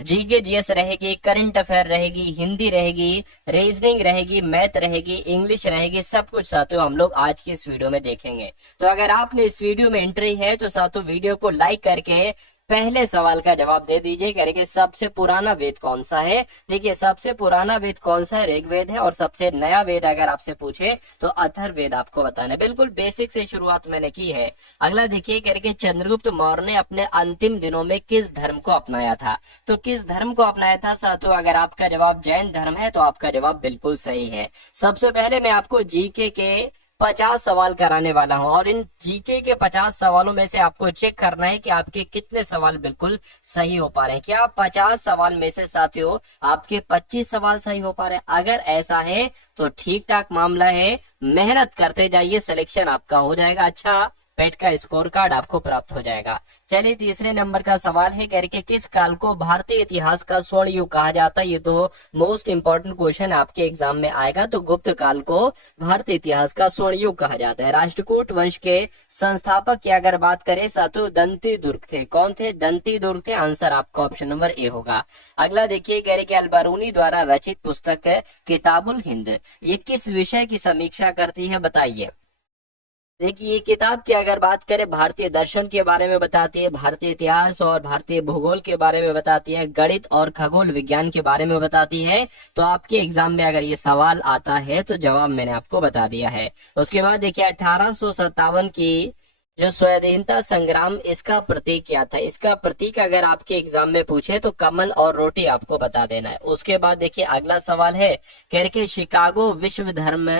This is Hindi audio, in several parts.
जीके जीएस रहेगी, करंट अफेयर रहेगी, हिंदी रहेगी, रीजनिंग रहेगी, मैथ रहेगी, इंग्लिश रहेगी, सब कुछ साथियों हम लोग आज की इस वीडियो में देखेंगे। तो अगर आपने इस वीडियो में एंट्री है तो साथियों वीडियो को लाइक करके पहले सवाल का जवाब दे दीजिए। करेंगे सबसे पुराना वेद कौन सा है। देखिए सबसे पुराना वेद कौन सा है, ऋग्वेद है। और सबसे नया वेद अगर आपसे पूछे तो अथर्ववेद आपको बताना है। बिल्कुल बेसिक से शुरुआत मैंने की है। अगला देखिए करेंगे चंद्रगुप्त मौर्य ने अपने अंतिम दिनों में किस धर्म को अपनाया था। तो किस धर्म को अपनाया था साथियों, अगर आपका जवाब जैन धर्म है तो आपका जवाब बिल्कुल सही है। सबसे पहले मैं आपको जीके के 50 सवाल कराने वाला हूं और इन जीके के 50 सवालों में से आपको चेक करना है कि आपके कितने सवाल बिल्कुल सही हो पा रहे हैं। क्या 50 सवाल में से साथियों आपके 25 सवाल सही हो पा रहे हैं? अगर ऐसा है तो ठीक ठाक मामला है, मेहनत करते जाइए, सिलेक्शन आपका हो जाएगा, अच्छा पेट का स्कोर कार्ड आपको प्राप्त हो जाएगा। चलिए तीसरे नंबर का सवाल है करके किस काल को भारतीय इतिहास का स्वर्ण युग कहा जाता है। ये तो मोस्ट इंपोर्टेंट क्वेश्चन आपके एग्जाम में आएगा। तो गुप्त काल को भारतीय इतिहास का स्वर्ण युग कहा जाता है। राष्ट्रकूट वंश के संस्थापक की अगर बात करें साथियों दंती दुर्ग थे। कौन थे? दंती दुर्ग थे। आंसर आपका ऑप्शन नंबर ए होगा। अगला देखिए कह रहे कि अलबरूनी द्वारा रचित पुस्तक किताबुल हिंद ये किस विषय की समीक्षा करती है, बताइए। देखिए ये किताब की अगर बात करें भारतीय दर्शन के बारे में बताती है, भारतीय इतिहास और भारतीय भूगोल के बारे में बताती है, गणित और खगोल विज्ञान के बारे में बताती है। तो आपके एग्जाम में अगर ये सवाल आता है तो जवाब मैंने आपको बता दिया है। उसके बाद देखिए 1857 की जो स्वाधीनता संग्राम, इसका प्रतीक क्या था। इसका प्रतीक अगर आपके एग्जाम में पूछे तो कमल और रोटी आपको बता देना है। उसके बाद देखिए अगला सवाल है कह रहे कि शिकागो विश्व धर्म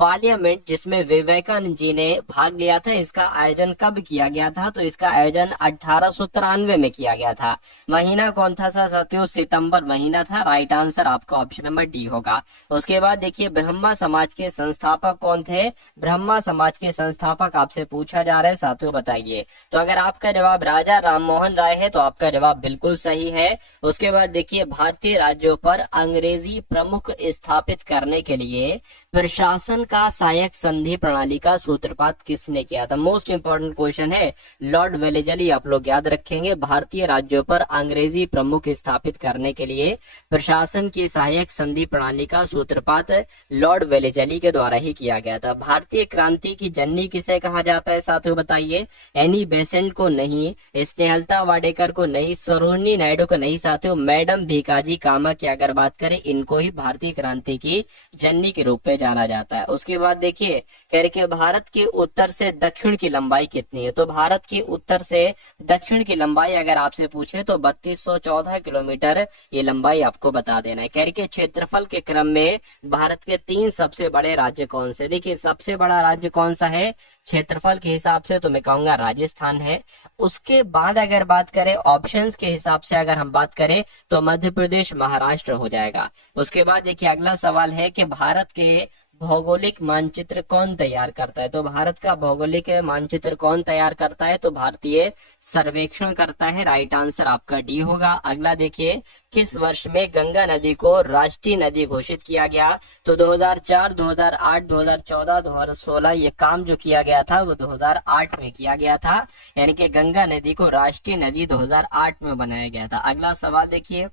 पार्लियामेंट जिसमें विवेकानंद जी ने भाग लिया था, इसका आयोजन कब किया गया था। तो इसका आयोजन 1893 में किया गया था। महीना कौन था साथियों? सितंबर महीना था। राइट आंसर आपका ऑप्शन नंबर डी होगा। उसके बाद देखिए ब्रह्मा समाज के संस्थापक कौन थे। ब्रह्मा समाज के संस्थापक आपसे पूछा जा रहा है साथियों, बताइए। तो अगर आपका जवाब राजा राममोहन राय है तो आपका जवाब बिल्कुल सही है। उसके बाद देखिए भारतीय राज्यों पर अंग्रेजी प्रमुख स्थापित करने के लिए प्रशासन का सहायक संधि प्रणाली का सूत्रपात किसने किया था। मोस्ट इंपोर्टेंट क्वेश्चन है, लॉर्ड वेलेजली आप लोग याद रखेंगे। भारतीय राज्यों पर अंग्रेजी प्रमुख स्थापित करने के लिए प्रशासन की सहायक संधि प्रणाली का सूत्रपात लॉर्ड वेलेजली के द्वारा ही किया गया था। भारतीय क्रांति की जननी किसे कहा जाता है साथियों, बताइए। एनी बेसेंट को नहीं, स्नेहलता वाडेकर को नहीं, सरोजिनी नायडू को नहीं साथियों, मैडम भीकाजी कामा की अगर बात करें इनको ही भारतीय क्रांति की जननी के रूप में जाना जाता है। उसके बाद देखिए कह रहे कि भारत के उत्तर से दक्षिण की लंबाई कितनी है। तो भारत के उत्तर से दक्षिण की लंबाई अगर आपसे पूछे तो 3214 किलोमीटर ये लंबाई आपको बता देना है। कह रहे कि क्षेत्रफल के क्रम में भारत के 3 सबसे बड़े राज्य कौन से। देखिए सबसे बड़ा राज्य कौन सा है क्षेत्रफल के हिसाब से, तो मैं कहूंगा राजस्थान है। उसके बाद अगर बात करें ऑप्शंस के हिसाब से अगर हम बात करें तो मध्य प्रदेश महाराष्ट्र हो जाएगा। उसके बाद देखिए अगला सवाल है कि भारत के भौगोलिक मानचित्र कौन तैयार करता है। तो भारत का भौगोलिक मानचित्र कौन तैयार करता है, तो भारतीय सर्वेक्षण करता है। राइट आंसर आपका डी होगा। अगला देखिए किस वर्ष में गंगा नदी को राष्ट्रीय नदी घोषित किया गया। तो 2004, 2008, 2014, 2016 ये काम जो किया गया था वो 2008 में किया गया था। यानी कि गंगा नदी को राष्ट्रीय नदी 2008 में बनाया गया था। अगला सवाल देखिए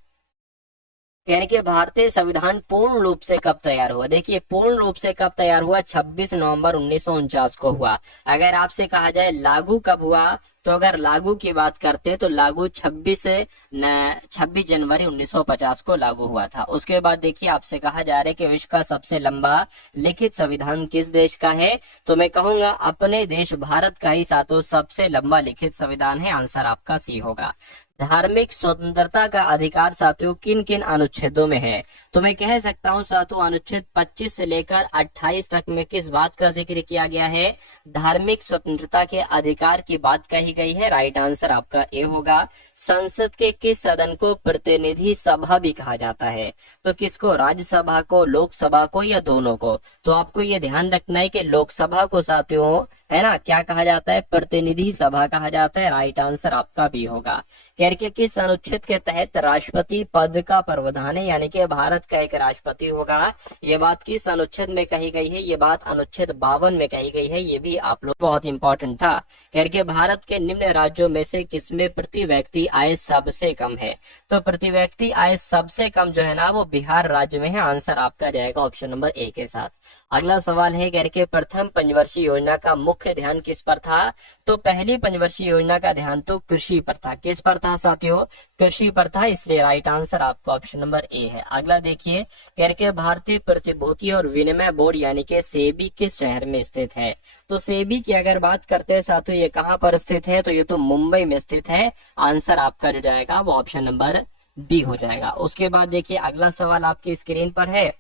यानी कि भारतीय संविधान पूर्ण रूप से कब तैयार हुआ। देखिए पूर्ण रूप से कब तैयार हुआ, 26 नवंबर 1949 को हुआ। अगर आपसे कहा जाए लागू कब हुआ, तो अगर लागू की बात करते हैं तो लागू 26 जनवरी 1950 को लागू हुआ था। उसके बाद देखिए आपसे कहा जा रहा है कि विश्व का सबसे लंबा लिखित संविधान किस देश का है। तो मैं कहूंगा अपने देश भारत का ही साथों सबसे लंबा लिखित संविधान है। आंसर आपका सी होगा। धार्मिक स्वतंत्रता का अधिकार साथियों किन किन अनुच्छेदों में है। तो मैं कह सकता हूं साथियों अनुच्छेद 25 से लेकर 28 तक में किस बात का जिक्र किया गया है, धार्मिक स्वतंत्रता के अधिकार की बात कही गई है। राइट आंसर आपका ए होगा। संसद के किस सदन को प्रतिनिधि सभा भी कहा जाता है। तो किसको, राज्यसभा को, लोकसभा को या दोनों को। तो आपको ये ध्यान रखना है कि लोकसभा को साथियों है ना, क्या कहा जाता है, प्रतिनिधि सभा कहा जाता है। राइट आंसर आपका भी होगा। कह के किस अनुच्छेद के तहत राष्ट्रपति पद का प्रावधान है, यानी कि भारत का एक राष्ट्रपति होगा। ये बात किस अनुच्छेद में कही गई है, ये बात अनुच्छेद 52 में कही गई है। ये भी आप लोग बहुत इंपॉर्टेंट था। कह के भारत के निम्न राज्यों में से किसमें प्रति व्यक्ति आय सबसे कम है, तो प्रति व्यक्ति आय सबसे कम जो है ना वो बिहार राज्य में है। आंसर आपका जाएगा ऑप्शन नंबर ए के साथ। अगला सवाल है कह के प्रथम पंचवर्षीय योजना का मुख्य ध्यान किस पर था, तो पहली पंचवर्षीय योजना का ध्यान तो कृषि पर था। किस पर था साथियों, कृषि पर था, इसलिए राइट आंसर आपका ऑप्शन नंबर ए है। अगला देखिए कह के भारतीय प्रतिभूति और विनिमय बोर्ड यानी कि सेबी किस शहर में स्थित है, तो सेबी की अगर बात करते हैं साथियों ये कहाँ पर स्थित है, तो ये तो मुंबई में स्थित है। आंसर आपका जो जाएगा वो ऑप्शन नंबर बी हो जाएगा। उसके बाद देखिए अगला सवाल आपकी स्क्रीन पर है।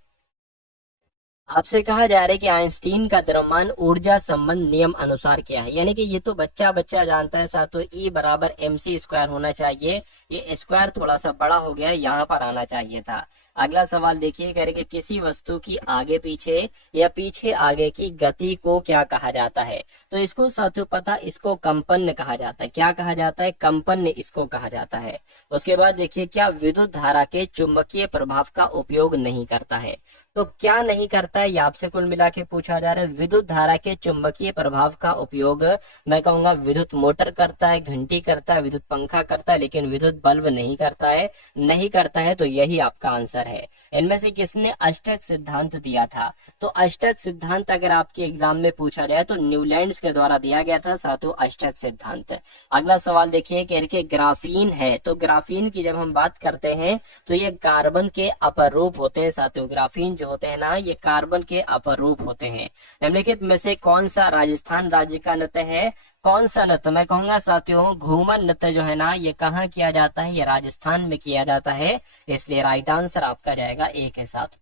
आपसे कहा जा रहा है कि आइंस्टीन का द्रव्यमान ऊर्जा संबंध नियम अनुसार क्या है, यानी कि ये तो बच्चा बच्चा जानता है साथियों, ई बराबर mc स्क्वायर होना चाहिए। ये स्क्वायर थोड़ा सा बड़ा हो गया, यहाँ पर आना चाहिए था। अगला सवाल देखिए कह रहे कि किसी वस्तु की आगे पीछे या पीछे आगे की गति को क्या कहा जाता है, तो इसको साथियों पता, इसको कंपन कहा जाता है। क्या कहा जाता है, कंपन इसको कहा जाता है। उसके बाद देखिए क्या विद्युत धारा के चुंबकीय प्रभाव का उपयोग नहीं करता है, तो क्या नहीं करता है, ये आपसे कुल मिला के पूछा जा रहा है। विद्युत धारा के चुंबकीय प्रभाव का उपयोग मैं कहूंगा विद्युत मोटर करता है, घंटी करता है, विद्युत पंखा करता है, लेकिन विद्युत बल्ब नहीं करता है। नहीं करता है तो यही आपका आंसर है। इनमें से किसने अष्टक सिद्धांत दिया था, तो अष्टक सिद्धांत अगर आपके एग्जाम में पूछा जाए तो न्यूलैंड्स के द्वारा दिया गया था साथियों अष्टक सिद्धांत। अगला सवाल देखिए कह रहे ग्राफीन है, तो ग्राफीन की जब हम बात करते हैं तो ये कार्बन के अपरूप होते हैं साथियों। ग्राफीन जो होते हैं ना ये कार्बन के अपरूप होते हैं। निम्नलिखित में से कौन सा राजस्थान राज्य का नृत्य है, कौन सा नृत्य, मैं कहूंगा साथियों घूमर नृत्य जो है ना ये कहाँ किया जाता है, ये राजस्थान में किया जाता है। इसलिए राइट आंसर आपका जाएगा ए के साथ।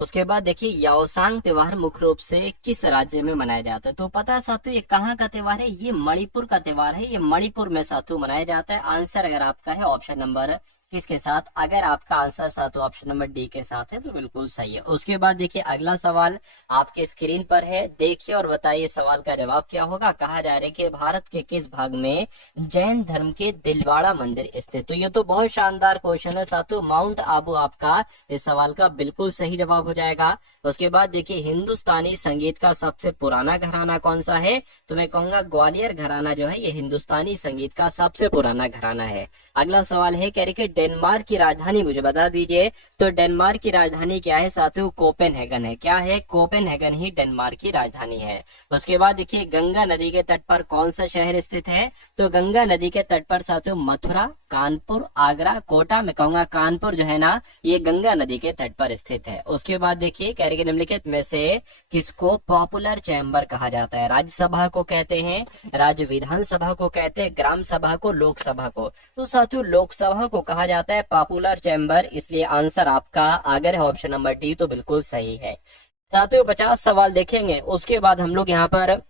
उसके बाद देखिए याओसांग त्योहार मुख्य रूप से किस राज्य में मनाया जाता है, तो पता है साथियों ये कहाँ का त्योहार है, ये मणिपुर का त्योहार है। ये मणिपुर में साथियों मनाया जाता है। आंसर अगर आपका है ऑप्शन नंबर किसके साथ, अगर आपका आंसर साथियों ऑप्शन नंबर डी के साथ है तो बिल्कुल सही है। उसके बाद देखिए अगला सवाल आपके स्क्रीन पर है, देखिए और बताइए सवाल का जवाब क्या होगा। कहा जा रहा है कि भारत के किस भाग में जैन धर्म के दिलवाड़ा मंदिर स्थित, तो ये तो बहुत शानदार क्वेश्चन है साथियों। माउंट आबू आपका इस सवाल का बिल्कुल सही जवाब हो जाएगा। उसके बाद देखिए हिंदुस्तानी संगीत का सबसे पुराना घराना कौन सा है, तो मैं कहूंगा ग्वालियर घराना जो है ये हिंदुस्तानी संगीत का सबसे पुराना घराना है। अगला सवाल है कह रहे डेनमार्क की राजधानी मुझे बता दीजिए, तो डेनमार्क की राजधानी क्या है साथियों, कोपेनहेगन है। क्या है, कोपेनहेगन ही डेनमार्क की राजधानी है। उसके बाद देखिए गंगा नदी के तट पर कौन सा शहर स्थित है, तो गंगा नदी के तट पर साथियों मथुरा, कानपुर, आगरा, कोटा, मैं कहूंगा कानपुर जो है ना ये गंगा नदी के तट पर स्थित है। उसके बाद देखिए कह रहे निम्नलिखित में से किसको पॉपुलर चैम्बर कहा जाता है, राज्यसभा को कहते हैं, राज्य विधानसभा को कहते हैं, ग्राम सभा को, लोकसभा को, तो साथियों लोकसभा को कहा जाता है पॉपुलर चैम्बर। इसलिए आंसर आपका अगर है ऑप्शन नंबर डी तो बिल्कुल सही है। साथियों 50 सवाल देखेंगे, उसके बाद हम लोग यहाँ पर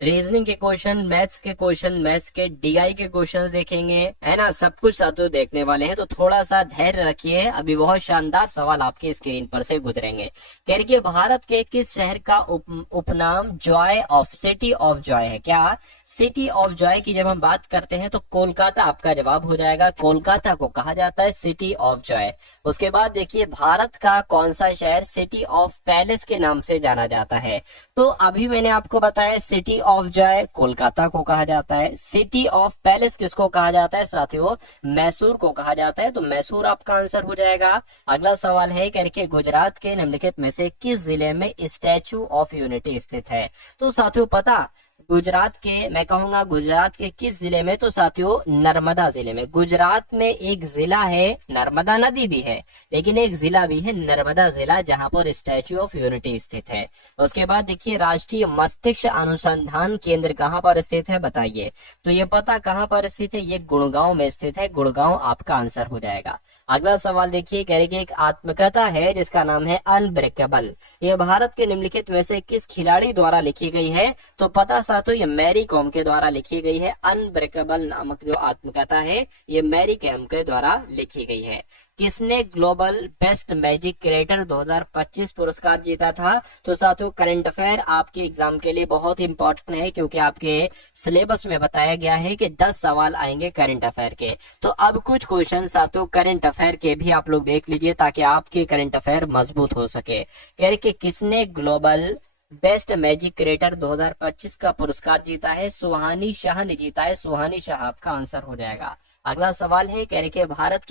रीजनिंग के क्वेश्चन, मैथ्स के क्वेश्चन, मैथ्स के डीआई के क्वेश्चन देखेंगे, है ना, सब कुछ साथियों देखने वाले हैं। तो थोड़ा सा धैर्य रखिए, अभी बहुत शानदार सवाल आपके स्क्रीन पर से गुजरेंगे। कह रही भारत के किस शहर का उपनाम Joy of, city of Joy है। क्या सिटी ऑफ जॉय की जब हम बात करते हैं तो कोलकाता आपका जवाब हो जाएगा। कोलकाता को कहा जाता है सिटी ऑफ जॉय। उसके बाद देखिए भारत का कौन सा शहर सिटी ऑफ पैलेस के नाम से जाना जाता है, तो अभी मैंने आपको बताया सिटी ऑफ जॉय कोलकाता को कहा जाता है। सिटी ऑफ पैलेस किसको कहा जाता है साथियों, मैसूर को कहा जाता है। तो मैसूर आपका आंसर हो जाएगा। अगला सवाल है करके गुजरात के निम्नलिखित में से किस जिले में स्टैचू ऑफ यूनिटी स्थित है, तो साथियों पता गुजरात के, मैं कहूंगा गुजरात के किस जिले में, तो साथियों नर्मदा जिले में। गुजरात में एक जिला है, नर्मदा नदी भी है लेकिन एक जिला भी है नर्मदा जिला जहां पर स्टैच्यू ऑफ यूनिटी स्थित है। उसके बाद देखिए राष्ट्रीय मस्तिष्क अनुसंधान केंद्र कहां पर स्थित है बताइए, तो ये पता कहां पर स्थित है, ये गुड़गांव में स्थित है। गुड़गांव आपका आंसर हो जाएगा। अगला सवाल देखिए कह रही एक आत्मकथा है जिसका नाम है अनब्रेकेबल, ये भारत के निम्नलिखित में से किस खिलाड़ी द्वारा लिखी गई है, तो पता साथियों ये मैरी कॉम के द्वारा लिखी गई है। अनब्रेकेबल नामक जो आत्मकथा है ये मैरी कॉम के द्वारा लिखी गई है। किसने ग्लोबल बेस्ट मैजिक क्रिएटर 2025 पुरस्कार जीता था? तो साथियों करंट अफेयर आपके एग्जाम के लिए बहुत इंपॉर्टेंट है, क्योंकि आपके सिलेबस में बताया गया है कि 10 सवाल आएंगे करंट अफेयर के। तो अब कुछ क्वेश्चन साथियों करंट अफेयर के भी आप लोग देख लीजिए, ताकि आपके करंट अफेयर मजबूत हो सके। कह रहे कि किसने ग्लोबल बेस्ट मैजिक क्रिएटर 2025 का पुरस्कार जीता है? सुहानी शाह ने जीता है। सुहानी शाह आपका आंसर हो जाएगा। अगला सवाल है, कह रहे कि भारत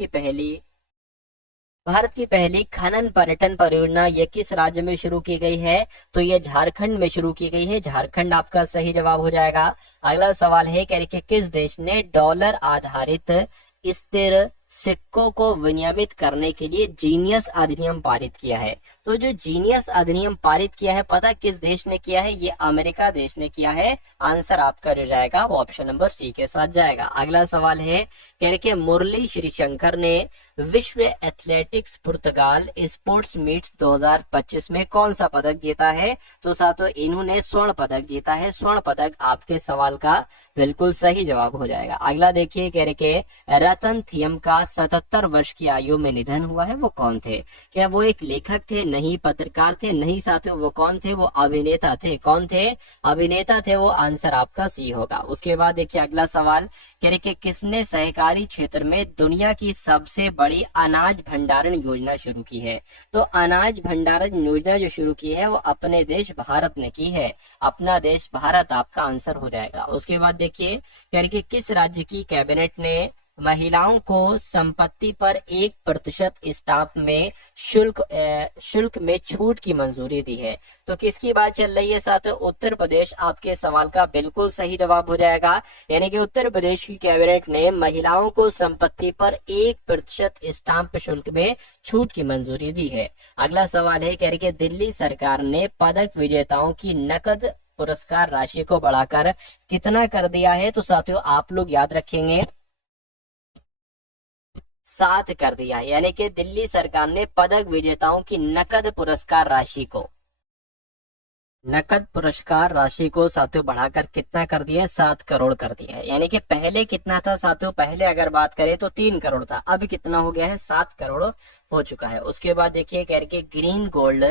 की पहली खनन पर्यटन परियोजना ये किस राज्य में शुरू की गई है? तो ये झारखंड में शुरू की गई है। झारखंड आपका सही जवाब हो जाएगा। अगला सवाल है, कह रहे कि किस देश ने डॉलर आधारित स्थिर सिक्कों को विनियमित करने के लिए जीनियस अधिनियम पारित किया है? तो जो जीनियस अधिनियम पारित किया है, पता किस देश ने किया है? ये अमेरिका देश ने किया है। आंसर आपका जो जाएगा वो ऑप्शन नंबर सी के साथ जाएगा। अगला सवाल है, कह रहे कि मुरली श्रीशंकर ने विश्व एथलेटिक्स पुर्तगाल स्पोर्ट्स मीट्स 2025 में कौन सा पदक जीता है? तो साथियों इन्होंने स्वर्ण पदक जीता है। स्वर्ण पदक आपके सवाल का बिल्कुल सही जवाब हो जाएगा। अगला देखिए, कह रहे कि रतन थियम का 77 वर्ष की आयु में निधन हुआ है, वो कौन थे? क्या वो एक लेखक थे? नहीं। पत्रकार थे? नहीं साथियों। वो कौन थे? वो अभिनेता थे। कौन थे? अभिनेता थे वो। आंसर आपका सी होगा। उसके बाद देखिए अगला सवाल, कह रहे कि किसने सहकारी क्षेत्र में दुनिया की सबसे बड़ी अनाज भंडारण योजना शुरू की है? तो अनाज भंडारण योजना जो शुरू की है वो अपने देश भारत ने की है। अपना देश भारत आपका आंसर हो जाएगा। उसके बाद देखिए, कह रहे कि किस राज्य की कैबिनेट ने महिलाओं को संपत्ति पर 1% स्टाम्प में शुल्क में छूट की मंजूरी दी है? तो किसकी बात चल रही है साथियों? उत्तर प्रदेश आपके सवाल का बिल्कुल सही जवाब हो जाएगा। यानी कि उत्तर प्रदेश की कैबिनेट ने महिलाओं को संपत्ति पर 1% स्टाम्प शुल्क में छूट की मंजूरी दी है। अगला सवाल है, कह रही कि दिल्ली सरकार ने पदक विजेताओं की नकद पुरस्कार राशि को बढ़ाकर कितना कर दिया है? तो साथियों आप लोग याद रखेंगे 7 कर दिया। यानी कि दिल्ली सरकार ने पदक विजेताओं की नकद पुरस्कार राशि को साथियों बढ़ाकर कितना कर दिया है? 7 करोड़ कर दिया है। यानी कि पहले कितना था साथियों? पहले अगर बात करें तो 3 करोड़ था, अब कितना हो गया है? 7 करोड़ हो चुका है। उसके बाद देखिए, कह रहे कि green gold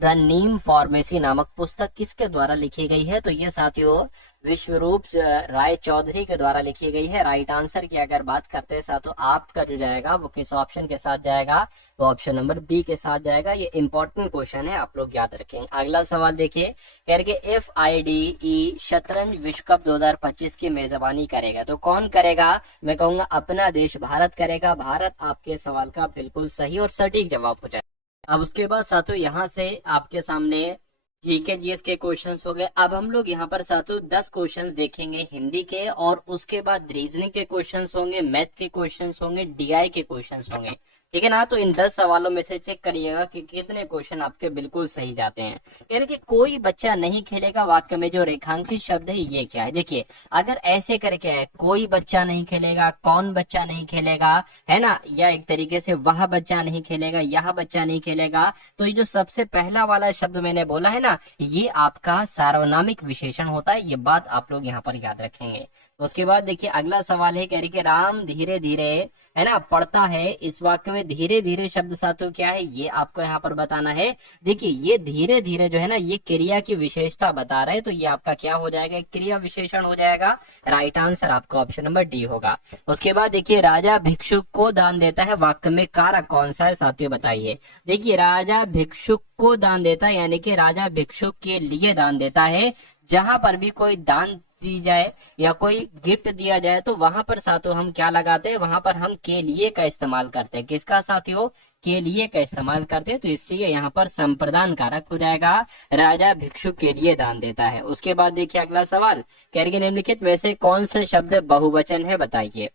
the Neem pharmacy नामक पुस्तक किसके द्वारा लिखी गई है? तो ये साथियों विश्वरूप राय चौधरी के द्वारा लिखी गई है। राइट आंसर की अगर बात करते हैं साथियों, आपका जो जाएगा वो किस ऑप्शन के साथ जाएगा? वो ऑप्शन नंबर बी के साथ जाएगा। ये इंपॉर्टेंट क्वेश्चन है, आप लोग याद रखेंगे। अगला सवाल देखिए, कह रहे कि FIDE शतरंज विश्व कप 2025 की मेजबानी करेगा? तो कौन करेगा? मैं कहूंगा अपना देश भारत करेगा। भारत आपके सवाल का बिल्कुल सही और सटीक जवाब हो जाए। अब उसके बाद साथियों यहाँ से आपके सामने जीके जीएस के क्वेश्चंस हो गए। अब हम लोग यहाँ पर साथियों 10 क्वेश्चंस देखेंगे हिंदी के, और उसके बाद रीजनिंग के क्वेश्चंस होंगे, मैथ के क्वेश्चंस होंगे, DI के क्वेश्चंस होंगे। ठीक है ना? तो इन 10 सवालों में से चेक करिएगा कि कितने क्वेश्चन आपके बिल्कुल सही जाते हैं। कह रहे कि कोई बच्चा नहीं खेलेगा वाक्य में जो रेखांकित शब्द है ये क्या है? देखिए अगर ऐसे करके है, कोई बच्चा नहीं खेलेगा, कौन बच्चा नहीं खेलेगा, है ना, या एक तरीके से वह बच्चा नहीं खेलेगा, यह बच्चा नहीं खेलेगा, तो ये जो सबसे पहला वाला शब्द मैंने बोला है ना, ये आपका सार्वनामिक विशेषण होता है। ये बात आप लोग यहाँ पर याद रखेंगे। उसके बाद देखिए अगला सवाल है, कह रही कि राम धीरे धीरे, है ना, पढ़ता है। इस वाक्य में धीरे धीरे शब्द साथियों क्या है? ये आपको यहाँ पर बताना है। देखिए ये धीरे धीरे जो है ना, ये क्रिया की विशेषता बता रहे हैं, तो ये आपका क्या हो जाएगा? क्रिया विशेषण हो जाएगा। राइट आंसर आपका ऑप्शन नंबर डी होगा। उसके बाद देखिए राजा भिक्षुक को दान देता है, वाक्य में कारक कौन सा है साथियों बताइए? देखिए राजा भिक्षुक को दान देता है, यानी कि राजा भिक्षुक के लिए दान देता है। जहां पर भी कोई दान दी जाए या कोई गिफ्ट दिया जाए तो वहां पर साथियों हम क्या लगाते हैं? वहां पर हम के लिए का इस्तेमाल करते हैं। किसका साथियों? के लिए का इस्तेमाल करते हैं, तो इसलिए यहाँ पर संप्रदान कारक हो जाएगा। राजा भिक्षुक के लिए दान देता है। उसके बाद देखिए अगला सवाल, कह रहे निम्नलिखित में से कौन सा शब्द बहुवचन है बताइए?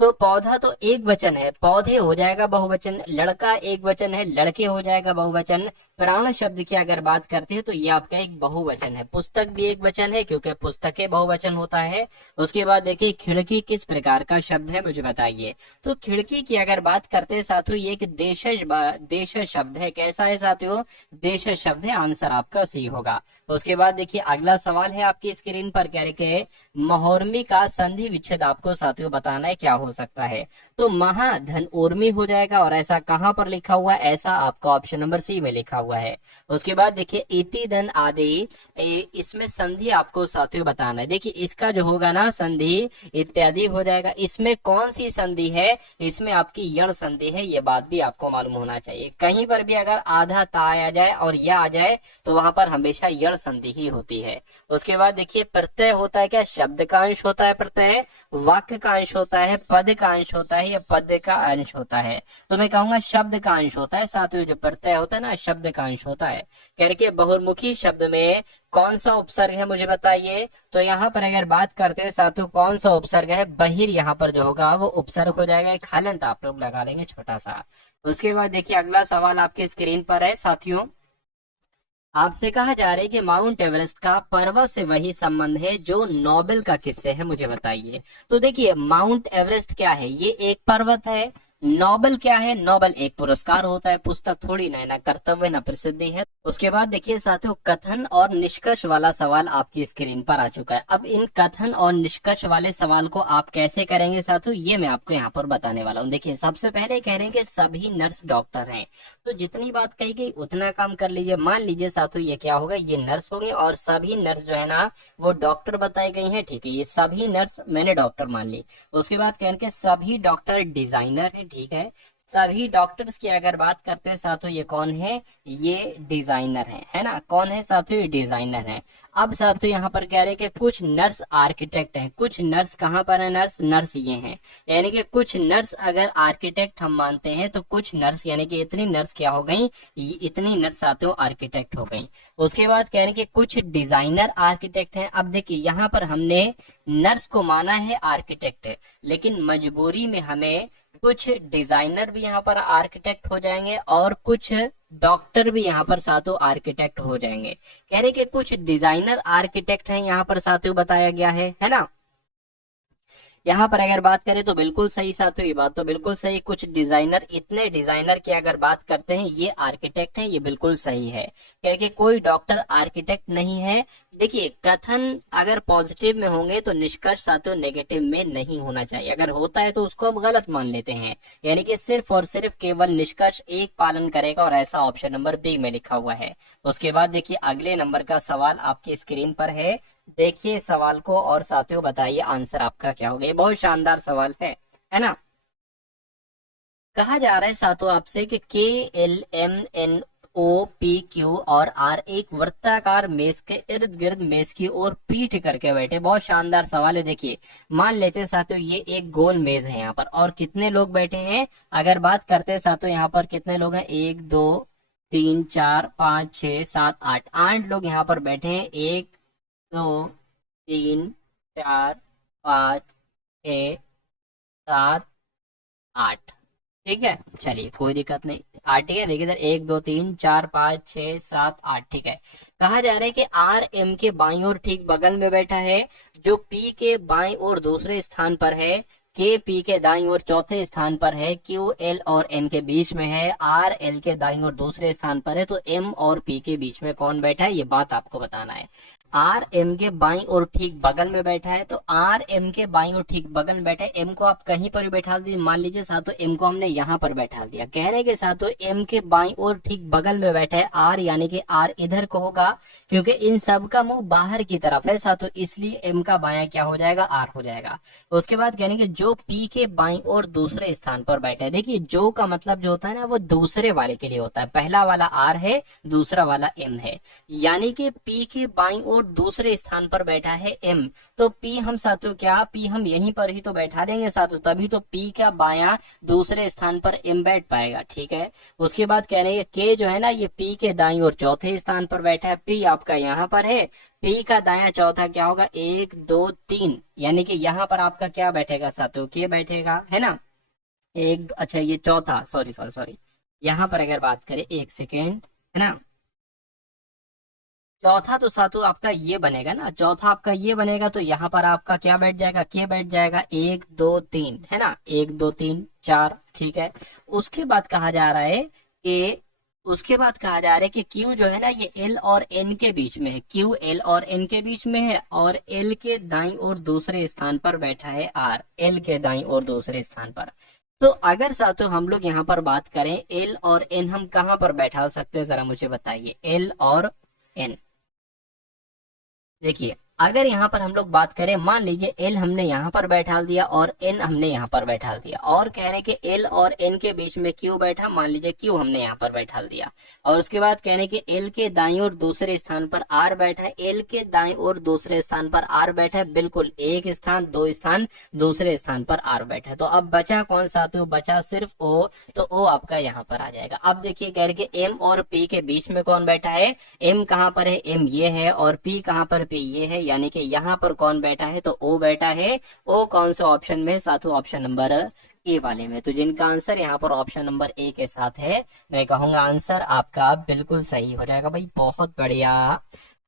तो पौधा तो एक वचन है, पौधे हो जाएगा बहुवचन। लड़का एक वचन है, लड़के हो जाएगा बहुवचन। प्राण शब्द की अगर बात करते हैं तो ये आपका एक बहुवचन है। पुस्तक भी एक वचन है क्योंकि पुस्तकें बहुवचन होता है। उसके बाद देखिए खिड़की किस प्रकार का शब्द है मुझे बताइए। तो खिड़की की अगर बात करते हैं साथियों ये एक देशज शब्द है। कैसा है साथियों? देशज शब्द है। आंसर आपका सी होगा। उसके बाद देखिए अगला सवाल है आपकी स्क्रीन पर, कह रहे महोर्मी का संधि विच्छेद आपको साथियों बताना है क्या हो सकता है। तो महाधन उर्मी हो जाएगा और ऐसा कहां पर लिखा हुआ है? ऐसा आपका ऑप्शन नंबर सी में लिखा हुआ है। उसके बाद देखिए इति धन आदि, इसमें संधि आपको साथियों बताना है। देखिए इसका जो होगा ना संधि इत्यादि हो जाएगा। इसमें कौन सी संधि है? इसमें आपकी यण संधि है। ये बात भी आपको मालूम होना चाहिए। कहीं पर भी अगर आधा ता आ जाए और या आ जाए तो वहां पर हमेशा यण संधि ही होती है। उसके बाद देखिए प्रत्यय होता है क्या? शब्द का अंश होता है प्रत्यय, वाक्य का अंश होता है, पद का अंश होता है या पद का अंश होता है? तो मैं कहूंगा शब्द का अंश होता है साथियों। जो प्रत्यय होता है ना शब्द का अंश होता है। कह रहे बहुमुखी शब्द में कौन सा उपसर्ग है मुझे बताइए। तो यहाँ पर अगर बात करते हैं साथियों कौन सा उपसर्ग है? बहिर यहाँ पर जो होगा वो उपसर्ग हो जाएगा। एक हलंत आप लोग लगा लेंगे छोटा सा। उसके बाद देखिए अगला सवाल आपके स्क्रीन पर है साथियों। आपसे कहा जा रहा है कि माउंट एवरेस्ट का पर्वत से वही संबंध है जो नोबेल का किससे है मुझे बताइए। तो देखिए माउंट एवरेस्ट क्या है? ये एक पर्वत है। नोबेल क्या है? नोबेल एक पुरस्कार होता है, पुस्तक थोड़ी ना कर्तव्य ना प्रसिद्धि है। उसके बाद देखिए साथियों कथन और निष्कर्ष वाला सवाल आपकी स्क्रीन पर आ चुका है। अब इन कथन और निष्कर्ष वाले सवाल को आप कैसे करेंगे साथियों ये मैं आपको यहाँ पर बताने वाला हूँ। देखिए सबसे पहले कह रहे हैं कि सभी नर्स डॉक्टर हैं, तो जितनी बात कही गई उतना काम कर लीजिए। मान लीजिए साथियों ये क्या होगा? ये नर्स होंगे और सभी नर्स जो है ना वो डॉक्टर बताई गई है। ठीक है, ये सभी नर्स मैंने डॉक्टर मान ली। उसके बाद कह रहे हैं सभी डॉक्टर डिजाइनर है। ठीक है, सभी डॉक्टर्स की अगर बात करते हैं साथियों ये कौन है? ये डिजाइनर है ना? कौन है साथियों? ये डिजाइनर है। अब साथियों यहाँ पर कह रहे हैं कि कुछ नर्स आर्किटेक्ट हैं। कुछ नर्स कहाँ पर है? नर्स ये हैं। यानी कि कुछ नर्स अगर आर्किटेक्ट हम मानते हैं तो कुछ नर्स यानी कि इतनी नर्स क्या हो गई? इतनी नर्स साथियों आर्किटेक्ट हो गई। उसके बाद कह रहे हैं कि कुछ डिजाइनर आर्किटेक्ट हैं। अब देखिए यहाँ पर हमने नर्स को माना है आर्किटेक्ट, लेकिन मजबूरी में हमें कुछ डिजाइनर भी यहाँ पर आर्किटेक्ट हो जाएंगे और कुछ डॉक्टर भी यहाँ पर साथियों आर्किटेक्ट हो जाएंगे। कह रहे कि कुछ डिजाइनर आर्किटेक्ट हैं यहाँ पर साथियों बताया गया है ना? यहाँ पर अगर बात करें तो बिल्कुल सही साथियों, ये बात तो बिल्कुल सही। कुछ डिजाइनर, इतने डिजाइनर की अगर बात करते हैं ये आर्किटेक्ट हैं, ये बिल्कुल सही है। क्योंकि कोई डॉक्टर आर्किटेक्ट नहीं है। देखिए कथन अगर पॉजिटिव में होंगे तो निष्कर्ष साथियों नेगेटिव में नहीं होना चाहिए। अगर होता है तो उसको हम गलत मान लेते हैं। यानी कि सिर्फ और सिर्फ केवल निष्कर्ष एक पालन करेगा और ऐसा ऑप्शन नंबर बी में लिखा हुआ है। उसके बाद देखिए अगले नंबर का सवाल आपकी स्क्रीन पर है। देखिए सवाल को और साथियों बताइए आंसर आपका क्या होगा। ये बहुत शानदार सवाल है ना? कहा जा रहा है साथियों आपसे कि KLMNOPQ और R एक वृत्ताकार मेज के इर्द गिर्द मेज की ओर पीठ करके बैठे। बहुत शानदार सवाल है। देखिए मान लेते हैं साथियों ये एक गोल मेज है यहाँ पर और कितने लोग बैठे हैं? अगर बात करते हैं साथियों यहाँ पर कितने लोग हैं? 1 2 3 4 5 6 7 8, 8 लोग यहाँ पर बैठे हैं। 1 2 3 4 5 6 7 8। ठीक है, चलिए कोई दिक्कत नहीं। 8 ठीक है। देखिए इधर 1 2 3 4 5 6 7 8। ठीक है, कहा जा रहा है कि RM के बाईं ओर ठीक बगल में बैठा है, जो P के बाईं ओर दूसरे स्थान पर है, P के दाईं ओर चौथे स्थान पर है, L और N के बीच में है, L के दाईं ओर दूसरे स्थान पर है। तो M और P के बीच में कौन बैठा है? ये बात आपको बताना है। RM के बाईं ओर ठीक बगल में बैठा है, तो RM के बाईं ओर ठीक बगल में बैठा है। M को आप कहीं पर भी बैठा दीजिए। मान लीजिए साथों M को हमने यहाँ पर बैठा दिया। कहने के साथों M के बाईं ओर ठीक बगल में बैठा है R, यानी कि R इधर को होगा क्योंकि इन सब का मुंह बाहर की तरफ है साथों, इसलिए M का बायां क्या हो जाएगा? R हो जाएगा। उसके बाद कहने के जो P के बाईं ओर दूसरे स्थान पर बैठा है। देखिए जो का मतलब जो होता है ना वो दूसरे वाले के लिए होता है। पहला वाला R है, दूसरा वाला M है। यानी कि P के बाईं ओर दूसरे स्थान पर बैठा है M, तो P हम साथियों क्या? P हम यहीं पर ही तो बैठा देंगे साथियों, तभी तो P का बायां दूसरे स्थान पर M बैठ पाएगा। ठीक है, उसके बाद कह रहे हैं K जो है ना ये P के दाईं ओर चौथे स्थान पर बैठा है। P आपका यहाँ पर है, P का दायां चौथा क्या होगा? 1 2 3, यानी कि यहाँ पर आपका क्या बैठेगा साथियों? K बैठेगा, है ना? एक अच्छा ये चौथा, सॉरी यहाँ पर अगर बात करें 1 सेकेंड, है ना? चौथा तो सातों आपका ये बनेगा ना, चौथा आपका ये बनेगा, तो यहाँ पर आपका क्या बैठ जाएगा, के बैठ जाएगा, 1 2 3 है ना, 1 2 3 4, ठीक है। उसके बाद कहा जा रहा है कि उसके बाद कहा जा रहा है कि क्यू जो है ना ये एल और एन के बीच में है, क्यू एल और एन के बीच में है, और एल के दाईं और दूसरे स्थान पर बैठा है आर, एल के दाईं और दूसरे स्थान पर। तो अगर साथियों हम लोग यहाँ पर बात करें एल और एन हम कहाँ पर बैठा सकते हैं, जरा मुझे बताइए, एल और एन। देखिए अगर यहाँ पर हम लोग बात करें, मान लीजिए एल हमने यहाँ पर बैठा दिया और एन हमने यहाँ पर बैठा दिया, और कह रहे हैं कि एल और एन के बीच में क्यू बैठा, मान लीजिए क्यू हमने यहाँ पर बैठा दिया, और उसके बाद कह रहे हैं कि एल के दाईं और दूसरे स्थान पर आर बैठा है, एल के दाईं और दूसरे स्थान पर आर बैठा है, बिल्कुल एक स्थान दो स्थान दूसरे स्थान पर आर बैठा है। तो अब बचा कौन सा, तो बचा सिर्फ ओ, तो ओ आपका यहाँ पर आ जाएगा। अब देखिए कह रहे कि एम और पी के बीच में कौन बैठा है, एम कहाँ पर है, एम ये है, और पी कहाँ पर, पी ये है, यानी कि यहाँ पर कौन बैठा है, तो ओ बैठा है। ओ कौन सा ऑप्शन में, साथों ऑप्शन नंबर ए वाले में। तो जिनका आंसर यहाँ पर ऑप्शन नंबर ए के साथ है, मैं कहूंगा आंसर आपका बिल्कुल सही हो जाएगा भाई, बहुत बढ़िया,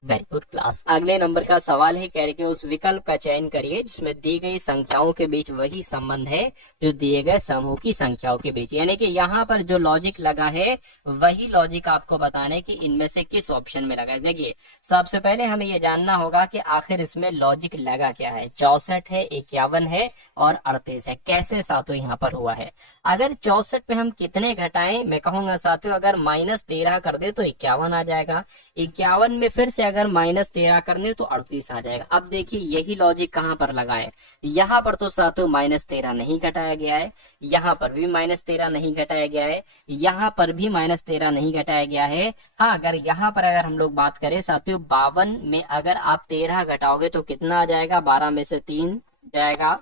वेरी गुड क्लास। अगले नंबर का सवाल है, कह रहे कि उस विकल्प का चयन करिए जिसमें दी गई संख्याओं के बीच वही संबंध है जो दिए गए समूह की संख्याओं के बीच, यानी कि यहाँ पर जो लॉजिक लगा है वही लॉजिक आपको बताने की इनमें से किस ऑप्शन में लगा है। देखिए सबसे पहले हमें ये जानना होगा कि आखिर इसमें लॉजिक लगा क्या है, 64 है, 51 है और 38 है, कैसे साथियों यहाँ पर हुआ है। अगर 64 पे हम कितने घटाएं, मैं कहूंगा साथियों अगर -13 कर दे तो 51 आ जाएगा, 51 में फिर से अगर -13 करने तो 38 आ जाएगा। अब देखिए यही लॉजिक कहाँ पर लगा है, यहाँ पर तो साथियों -13 नहीं घटाया गया है, यहाँ पर भी -13 नहीं घटाया गया है, यहाँ पर भी -13 नहीं घटाया गया है। हाँ अगर यहाँ पर अगर हम लोग बात करें साथियों 52 में अगर आप 13 घटाओगे तो कितना आ जाएगा, 12 में से 3 जाएगा,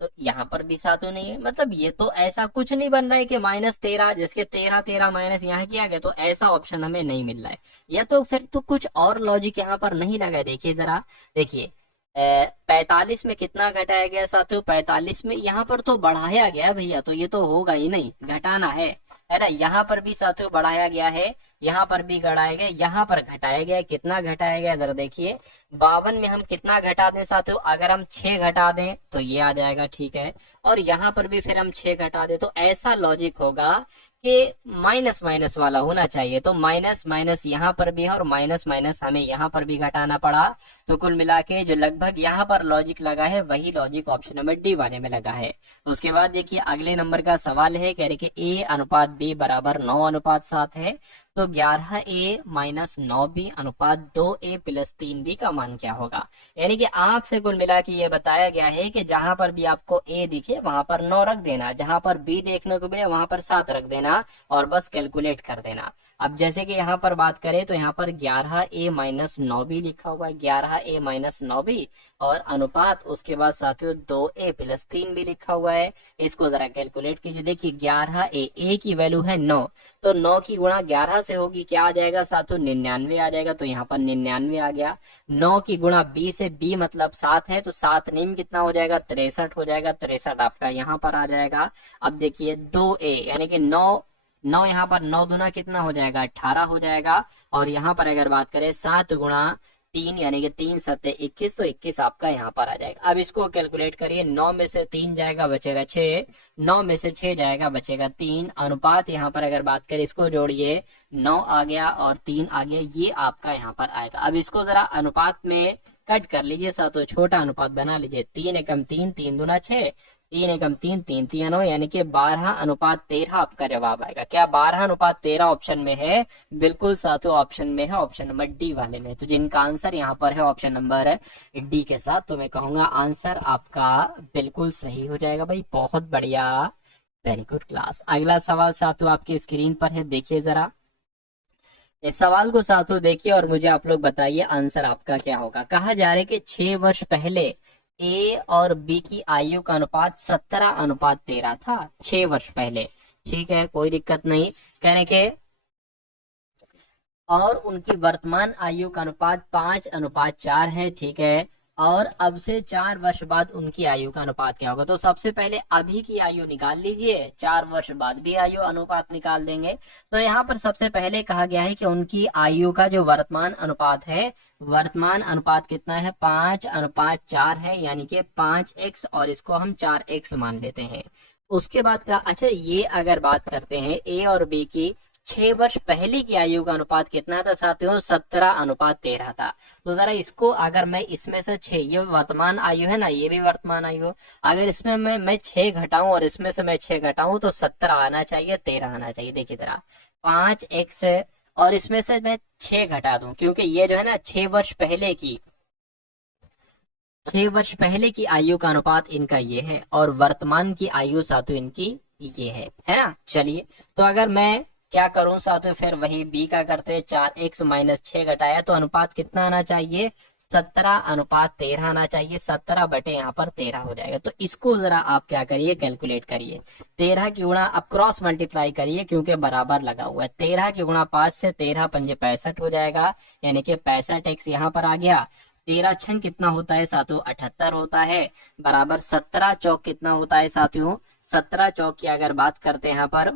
तो यहाँ पर भी सातों नहीं है। मतलब ये तो ऐसा कुछ नहीं बन रहा है कि -13 जिसके 13 13 माइनस यहाँ किया गया, तो ऐसा ऑप्शन हमें नहीं मिल रहा है, या तो फिर तो कुछ और लॉजिक यहाँ पर नहीं लगा है। देखिए जरा, देखिए 45 में कितना घटाया गया साथियों, 45 में यहाँ पर तो बढ़ाया गया भैया, तो ये तो होगा ही नहीं, घटाना है ना। यहाँ पर भी साथियों बढ़ाया गया है, यहाँ पर भी बढ़ाया गया, यहाँ पर घटाया गया, कितना घटाया गया जरा देखिए, 52 में हम कितना घटा दें साथियों, अगर हम 6 घटा दें तो ये आ जाएगा, ठीक है, और यहाँ पर भी फिर हम 6 घटा दें, तो ऐसा लॉजिक होगा कि माइनस माइनस वाला होना चाहिए, तो माइनस माइनस यहाँ पर भी है और माइनस माइनस हमें यहाँ पर भी घटाना पड़ा, तो कुल मिला के जो लगभग यहाँ पर लॉजिक लगा है वही लॉजिक ऑप्शन नंबर डी वाले में लगा है। उसके बाद देखिए अगले नंबर का सवाल है, कह रहे कि ए अनुपात बी बराबर 9:7 है, तो 11A माइनस 9B अनुपात 2A प्लस 3B का मान क्या होगा। यानी कि आपसे कुल मिला के ये बताया गया है कि जहां पर भी आपको A दिखे वहां पर 9 रख देना, जहां पर B देखने को मिले वहां पर 7 रख देना और बस कैलकुलेट कर देना। अब जैसे कि यहाँ पर बात करें तो यहाँ पर 11A माइनस 9B लिखा हुआ है, 11A माइनस 9B और अनुपात उसके बाद साथियों 2A प्लस 3B लिखा हुआ है। इसको जरा कैलकुलेट कीजिए। देखिए 11A की वैल्यू है 9, तो 9 की गुणा 11 से होगी, क्या आ जाएगा साथियों 99 आ जाएगा, तो यहाँ पर 99 आ गया। 9 की गुणा B से, B मतलब 7 है, तो 7 नीम कितना हो जाएगा 63 हो जाएगा, 63 आपका यहाँ पर आ जाएगा। अब देखिए 2A यानी कि 9 यहाँ पर 9 दूना कितना हो जाएगा 18 हो जाएगा, और यहाँ पर अगर बात करें 7 गुणा 3 यानी कि 3 7 21, तो 21 आपका यहाँ पर आ जाएगा। अब इसको कैलकुलेट करिए, 9 में से 3 जाएगा बचेगा 6, 9 में से 6 जाएगा बचेगा 3, अनुपात यहाँ पर अगर बात करें इसको जोड़िए 9 आ गया और 3 आ गया, ये आपका यहाँ पर आएगा। अब इसको जरा अनुपात में कट कर लीजिए साथियों, छोटा अनुपात बना लीजिए, 3 एकम 3, 3 दूना 6, 3 एकम 3, 3 3 9, यानी कि 12:13 आपका जवाब आएगा। क्या 12:13 ऑप्शन में है? बिल्कुल साथियों ऑप्शन में है, ऑप्शन नंबर डी वाले में। तो जिनका आंसर यहाँ पर है ऑप्शन नंबर डी के साथ, तो मैं कहूंगा आंसर आपका बिल्कुल सही हो जाएगा भाई, बहुत बढ़िया, वेरी गुड क्लास। अगला सवाल साथियों आपकी स्क्रीन पर है, देखिए जरा इस सवाल को साथियों देखिए और मुझे आप लोग बताइए आंसर आपका क्या होगा। कहा जा रहा है कि 6 वर्ष पहले ए और बी की आयु का अनुपात 17:13 था, 6 वर्ष पहले, ठीक है कोई दिक्कत नहीं। कहने के और उनकी वर्तमान आयु का अनुपात 5:4 है, ठीक है, और अब से 4 वर्ष बाद उनकी आयु का अनुपात क्या होगा। तो सबसे पहले अभी की आयु निकाल लीजिए, 4 वर्ष बाद भी आयु अनुपात निकाल देंगे। तो यहाँ पर सबसे पहले कहा गया है कि उनकी आयु का जो वर्तमान अनुपात है, वर्तमान अनुपात कितना है, 5:4 है, यानी कि 5x, और इसको हम 4x मान लेते हैं। उसके बाद का, अच्छा ये अगर बात करते हैं ए और बी की 6 वर्ष पहले की आयु का अनुपात कितना था साथियों, 17:13 था। तो जरा इसको अगर मैं इसमें से 6, ये वर्तमान आयु है ना, ये भी वर्तमान आयु, अगर इसमें मैं 6 घटाऊं और इसमें से मैं 6 घटाऊं तो 17 आना चाहिए, 13 आना चाहिए। देखिए जरा 5x और इसमें से मैं 6 घटा दूं, क्योंकि ये जो है ना 6 वर्ष पहले की आयु का अनुपात इनका ये है, और वर्तमान की आयु साथियों इनकी ये है ना। चलिए, तो अगर मैं क्या करूं साथियों, फिर वही बी का करते, 4x माइनस 6 घटाया तो अनुपात कितना आना चाहिए, 17:13 आना चाहिए। 17 बटे यहाँ पर 13 हो जाएगा। तो इसको जरा आप क्या करिए, कैलकुलेट करिए। 13 की गुणा अब क्रॉस मल्टीप्लाई करिए, क्योंकि बराबर लगा हुआ है। 13 की गुणा 5 से, 13 पंजे 65 हो जाएगा, यानी कि 65x यहाँ पर आ गया। 13 छंग कितना होता है साथियों, 78 होता है, बराबर 17 चौक कितना होता है साथियों, 17 चौक की अगर बात करते हैं यहाँ पर,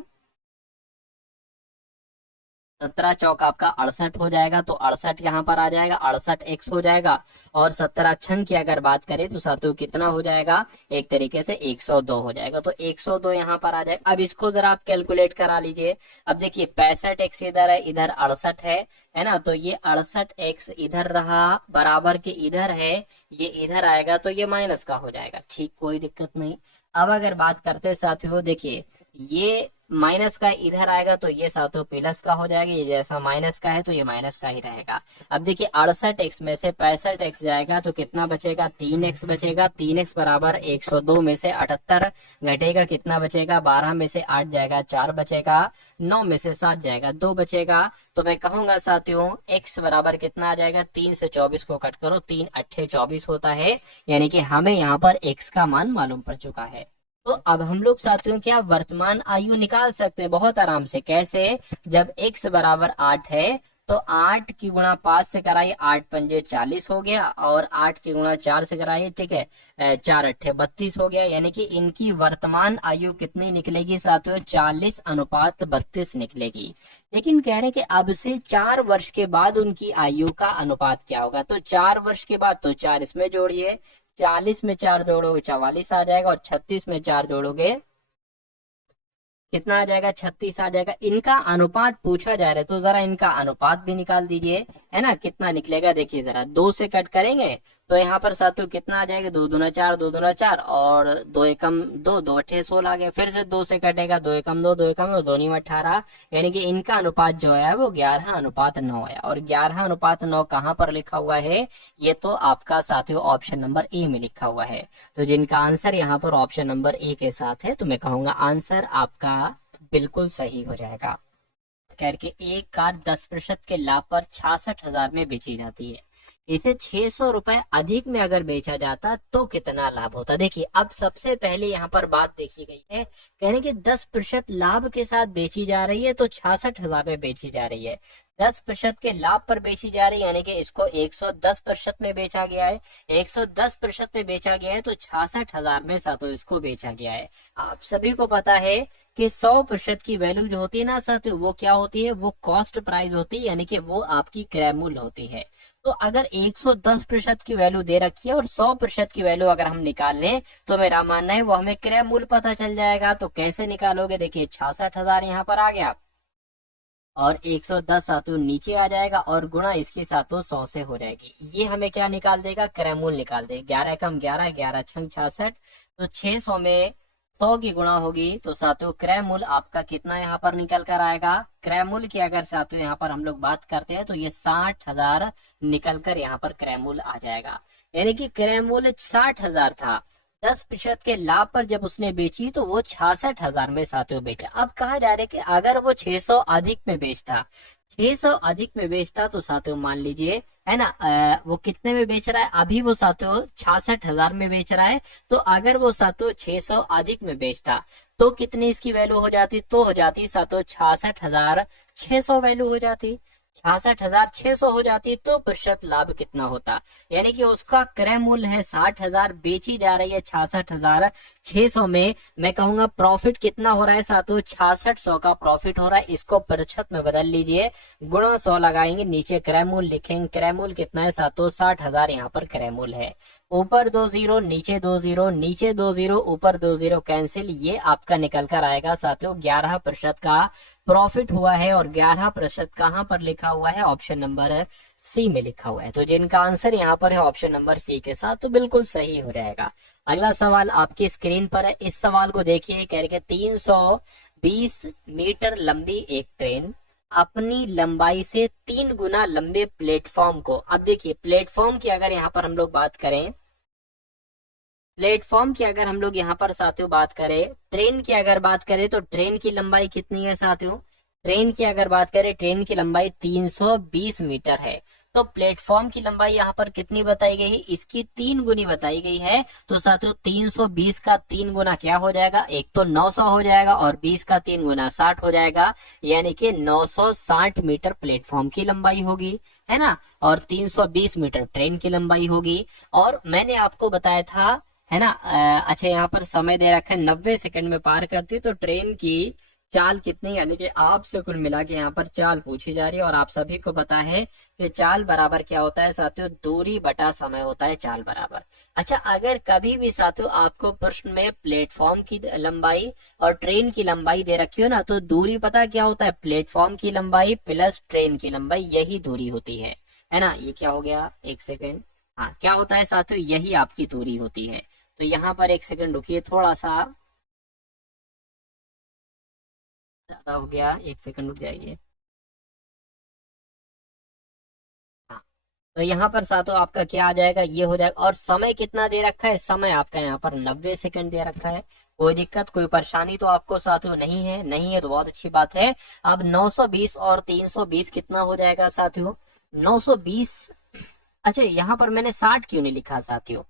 17 चौक आपका 68 हो जाएगा। तो 68 यहाँ पर आ जाएगा, 68x हो जाएगा। और 17 छंग की अगर बात करें तो साथियों कितना हो जाएगा, एक तरीके से 102 हो जाएगा। तो 102 यहाँ पर आ जाएगा। अब इसको जरा आप कैलकुलेट करा लीजिए। अब देखिए 65x इधर है, इधर 68 है ना। तो ये 68x इधर रहा, बराबर के इधर है, ये इधर आएगा तो ये माइनस का हो जाएगा। ठीक, कोई दिक्कत नहीं। अब अगर बात करते हैं साथियों, देखिए ये माइनस का इधर आएगा तो ये साथियों प्लस का हो जाएगा, ये जैसा माइनस का है तो ये माइनस का ही रहेगा। अब देखिए 68x में से 65x जाएगा तो कितना बचेगा, 3x बचेगा। 3x बराबर 102 में से 78 घटेगा, कितना बचेगा, 12 में से 8 जाएगा, 4 बचेगा, 9 में से 7 जाएगा, 2 बचेगा। तो मैं कहूंगा साथियों x बराबर कितना आ जाएगा, 3 से 24 को कट करो, 3 अट्ठे 24 होता है, यानी कि हमें यहाँ पर x का मान मालूम पड़ चुका है। तो अब हम लोग साथियों क्या वर्तमान आयु निकाल सकते हैं बहुत आराम से। कैसे, जब x बराबर 8 है तो 8 की गुणा 5 से कराइए, 8 पंजे 40 हो गया, और 8 की गुणा 4 से कराइए, ठीक है, 4 अट्ठे 32 हो गया। यानी कि इनकी वर्तमान आयु कितनी निकलेगी साथियों, 40:32 निकलेगी। लेकिन कह रहे हैं कि अब से 4 वर्ष के बाद उनकी आयु का अनुपात क्या होगा। तो 4 वर्ष के बाद, तो 4 इसमें जोड़िए, 40 में 4 जोड़ोगे 44 आ जाएगा, और 36 में 4 जोड़ोगे कितना आ जाएगा, 36 आ जाएगा। इनका अनुपात पूछा जा रहा है, तो जरा इनका अनुपात भी निकाल दीजिए, है ना। कितना निकलेगा देखिए जरा, 2 से कट करेंगे तो यहाँ पर साथियों कितना आ जाएगा, 2 दूना 4, 2 दूना 4, और 2 एकम 2, 2 अट्ठे 16 आ गया। फिर से 2 से कटेगा, 2 एकम 2, 2 एकम 2, 2 नीम 18, यानी कि इनका अनुपात जो है वो 11:9 है। और 11:9 कहाँ पर लिखा हुआ है, ये तो आपका साथियों ऑप्शन नंबर ए में लिखा हुआ है। तो जिनका आंसर यहाँ पर ऑप्शन नंबर ए के साथ है, तो मैं कहूंगा आंसर आपका बिल्कुल सही हो जाएगा। करके एक कार 10% के लाभ पर 66,000 में बेची जाती है, इसे 600 रुपए अधिक में अगर बेचा जाता तो कितना लाभ होता। देखिए अब सबसे पहले यहाँ पर बात देखी गई है, कहने कि 10% लाभ के साथ बेची जा रही है, तो 66,000 में बेची जा रही है। 10% के लाभ पर बेची जा रही है, यानी कि इसको 110% में बेचा गया है। 110% में बेचा गया है तो 66,000 में साथियों इसको बेचा गया है। आप सभी को पता है कि 100% की वैल्यू जो होती है ना साथियों, वो क्या होती है, वो कॉस्ट प्राइस होती है, यानी कि वो आपकी क्रय मूल्य होती है। तो अगर 110% की वैल्यू दे रखी है और 100% की वैल्यू अगर हम निकाल लें, तो मेरा मानना है वो हमें क्रय मूल्य पता चल जाएगा। तो कैसे निकालोगे, देखिए 66,000 यहाँ पर आ गया, और 110 सातों नीचे आ जाएगा, और गुणा इसके सातों 100 से हो जाएगी। ये हमें क्या निकाल देगा, क्रय मूल्य निकाल देगा। 11 कम 11, 11 छंग 66, तो 600 में 100 की गुणा होगी, तो साथियों क्रय मूल्य आपका कितना यहाँ पर निकल कर आएगा। क्रय मूल्य की अगर साथियों यहाँ पर हम लोग बात करते हैं तो ये 60,000 निकल कर यहाँ पर क्रय मूल्य आ जाएगा। यानी कि क्रय मूल्य 60,000 था, 10% के लाभ पर जब उसने बेची तो वो 66,000 में साथियों बेचा। अब कहा जा रहा है कि अगर वो 600 अधिक में बेचता, 600 अधिक में बेचता तो साथियों मान लीजिए, है ना, वो कितने में बेच रहा है, अभी वो साथियों 66,000 में बेच रहा है। तो अगर वो साथियों 600 अधिक में बेचता तो कितनी इसकी वैल्यू हो जाती, तो हो जाती साथियों 66,600 वैल्यू हो जाती। 66,600 हो जाती तो प्रतिशत लाभ कितना होता। यानी कि उसका क्रय मूल्य है 60,000, बेची जा रही है 66,600 में। मैं कहूंगा प्रॉफिट कितना हो रहा है साथियों, 6600 का प्रॉफिट हो रहा है। इसको प्रतिशत में बदल लीजिए, गुणा 100 लगाएंगे, नीचे क्रय मूल्य लिखेंगे। क्रय मूल्य कितना है साथियों, 60,000 यहाँ पर क्रय मूल्य है। ऊपर 2 जीरो, नीचे 2 जीरो, नीचे 2 जीरो, ऊपर 2 जीरो कैंसिल, ये आपका निकल कर आएगा साथियों 11% का प्रॉफिट हुआ है। और 11% कहां पर लिखा हुआ है, ऑप्शन नंबर सी में लिखा हुआ है। तो जिनका आंसर यहाँ पर है ऑप्शन नंबर सी के साथ, तो बिल्कुल सही हो जाएगा। अगला सवाल आपकी स्क्रीन पर है, इस सवाल को देखिए। कह रहे 320 मीटर लंबी एक ट्रेन अपनी लंबाई से 3 गुना लंबे प्लेटफॉर्म को, अब देखिए प्लेटफॉर्म की अगर यहाँ पर हम लोग बात करें, प्लेटफॉर्म की अगर हम लोग यहाँ पर साथियों बात करें, ट्रेन की अगर बात करें तो ट्रेन की लंबाई कितनी है साथियों, ट्रेन की अगर बात करें, ट्रेन की लंबाई 320 मीटर है। तो प्लेटफॉर्म की लंबाई यहाँ पर कितनी बताई गई है, इसकी 3 गुनी बताई गई है। तो साथियों 320 का 3 गुना क्या हो जाएगा, एक तो 900 हो जाएगा और 20 का 3 गुना 60 हो जाएगा। यानी कि 960 मीटर प्लेटफॉर्म की लंबाई होगी, है ना। और 320 मीटर ट्रेन की लंबाई होगी। और मैंने आपको बताया था, है ना, अच्छा यहाँ पर समय दे रखा है 90 सेकंड में पार करती है। तो ट्रेन की चाल कितनी, यानी कि आपसे कुल मिला के यहाँ पर चाल पूछी जा रही है। और आप सभी को पता है कि चाल बराबर क्या होता है साथियों, दूरी बटा समय होता है चाल बराबर। अच्छा, अगर कभी भी साथियों आपको प्रश्न में प्लेटफॉर्म की लंबाई और ट्रेन की लंबाई दे रखी हो ना, तो दूरी पता क्या होता है, प्लेटफॉर्म की लंबाई प्लस ट्रेन की लंबाई, यही दूरी होती है ना। ये क्या हो गया, एक सेकेंड, हाँ क्या होता है साथियों, यही आपकी दूरी होती है। तो यहाँ पर एक सेकंड रुकिए, थोड़ा सा ज्यादा हो गया, एक सेकंड रुक जाइए। हाँ, तो यहाँ पर साथियों आपका क्या आ जाएगा, ये हो जाएगा। और समय कितना दे रखा है, समय आपका यहाँ पर 90 सेकंड दे रखा है। कोई दिक्कत कोई परेशानी तो आपको साथियों नहीं है, नहीं है तो बहुत अच्छी बात है। अब 920 और 320 कितना हो जाएगा साथियों, 920। अच्छा, यहाँ पर मैंने 60 क्यों नहीं लिखा साथियों,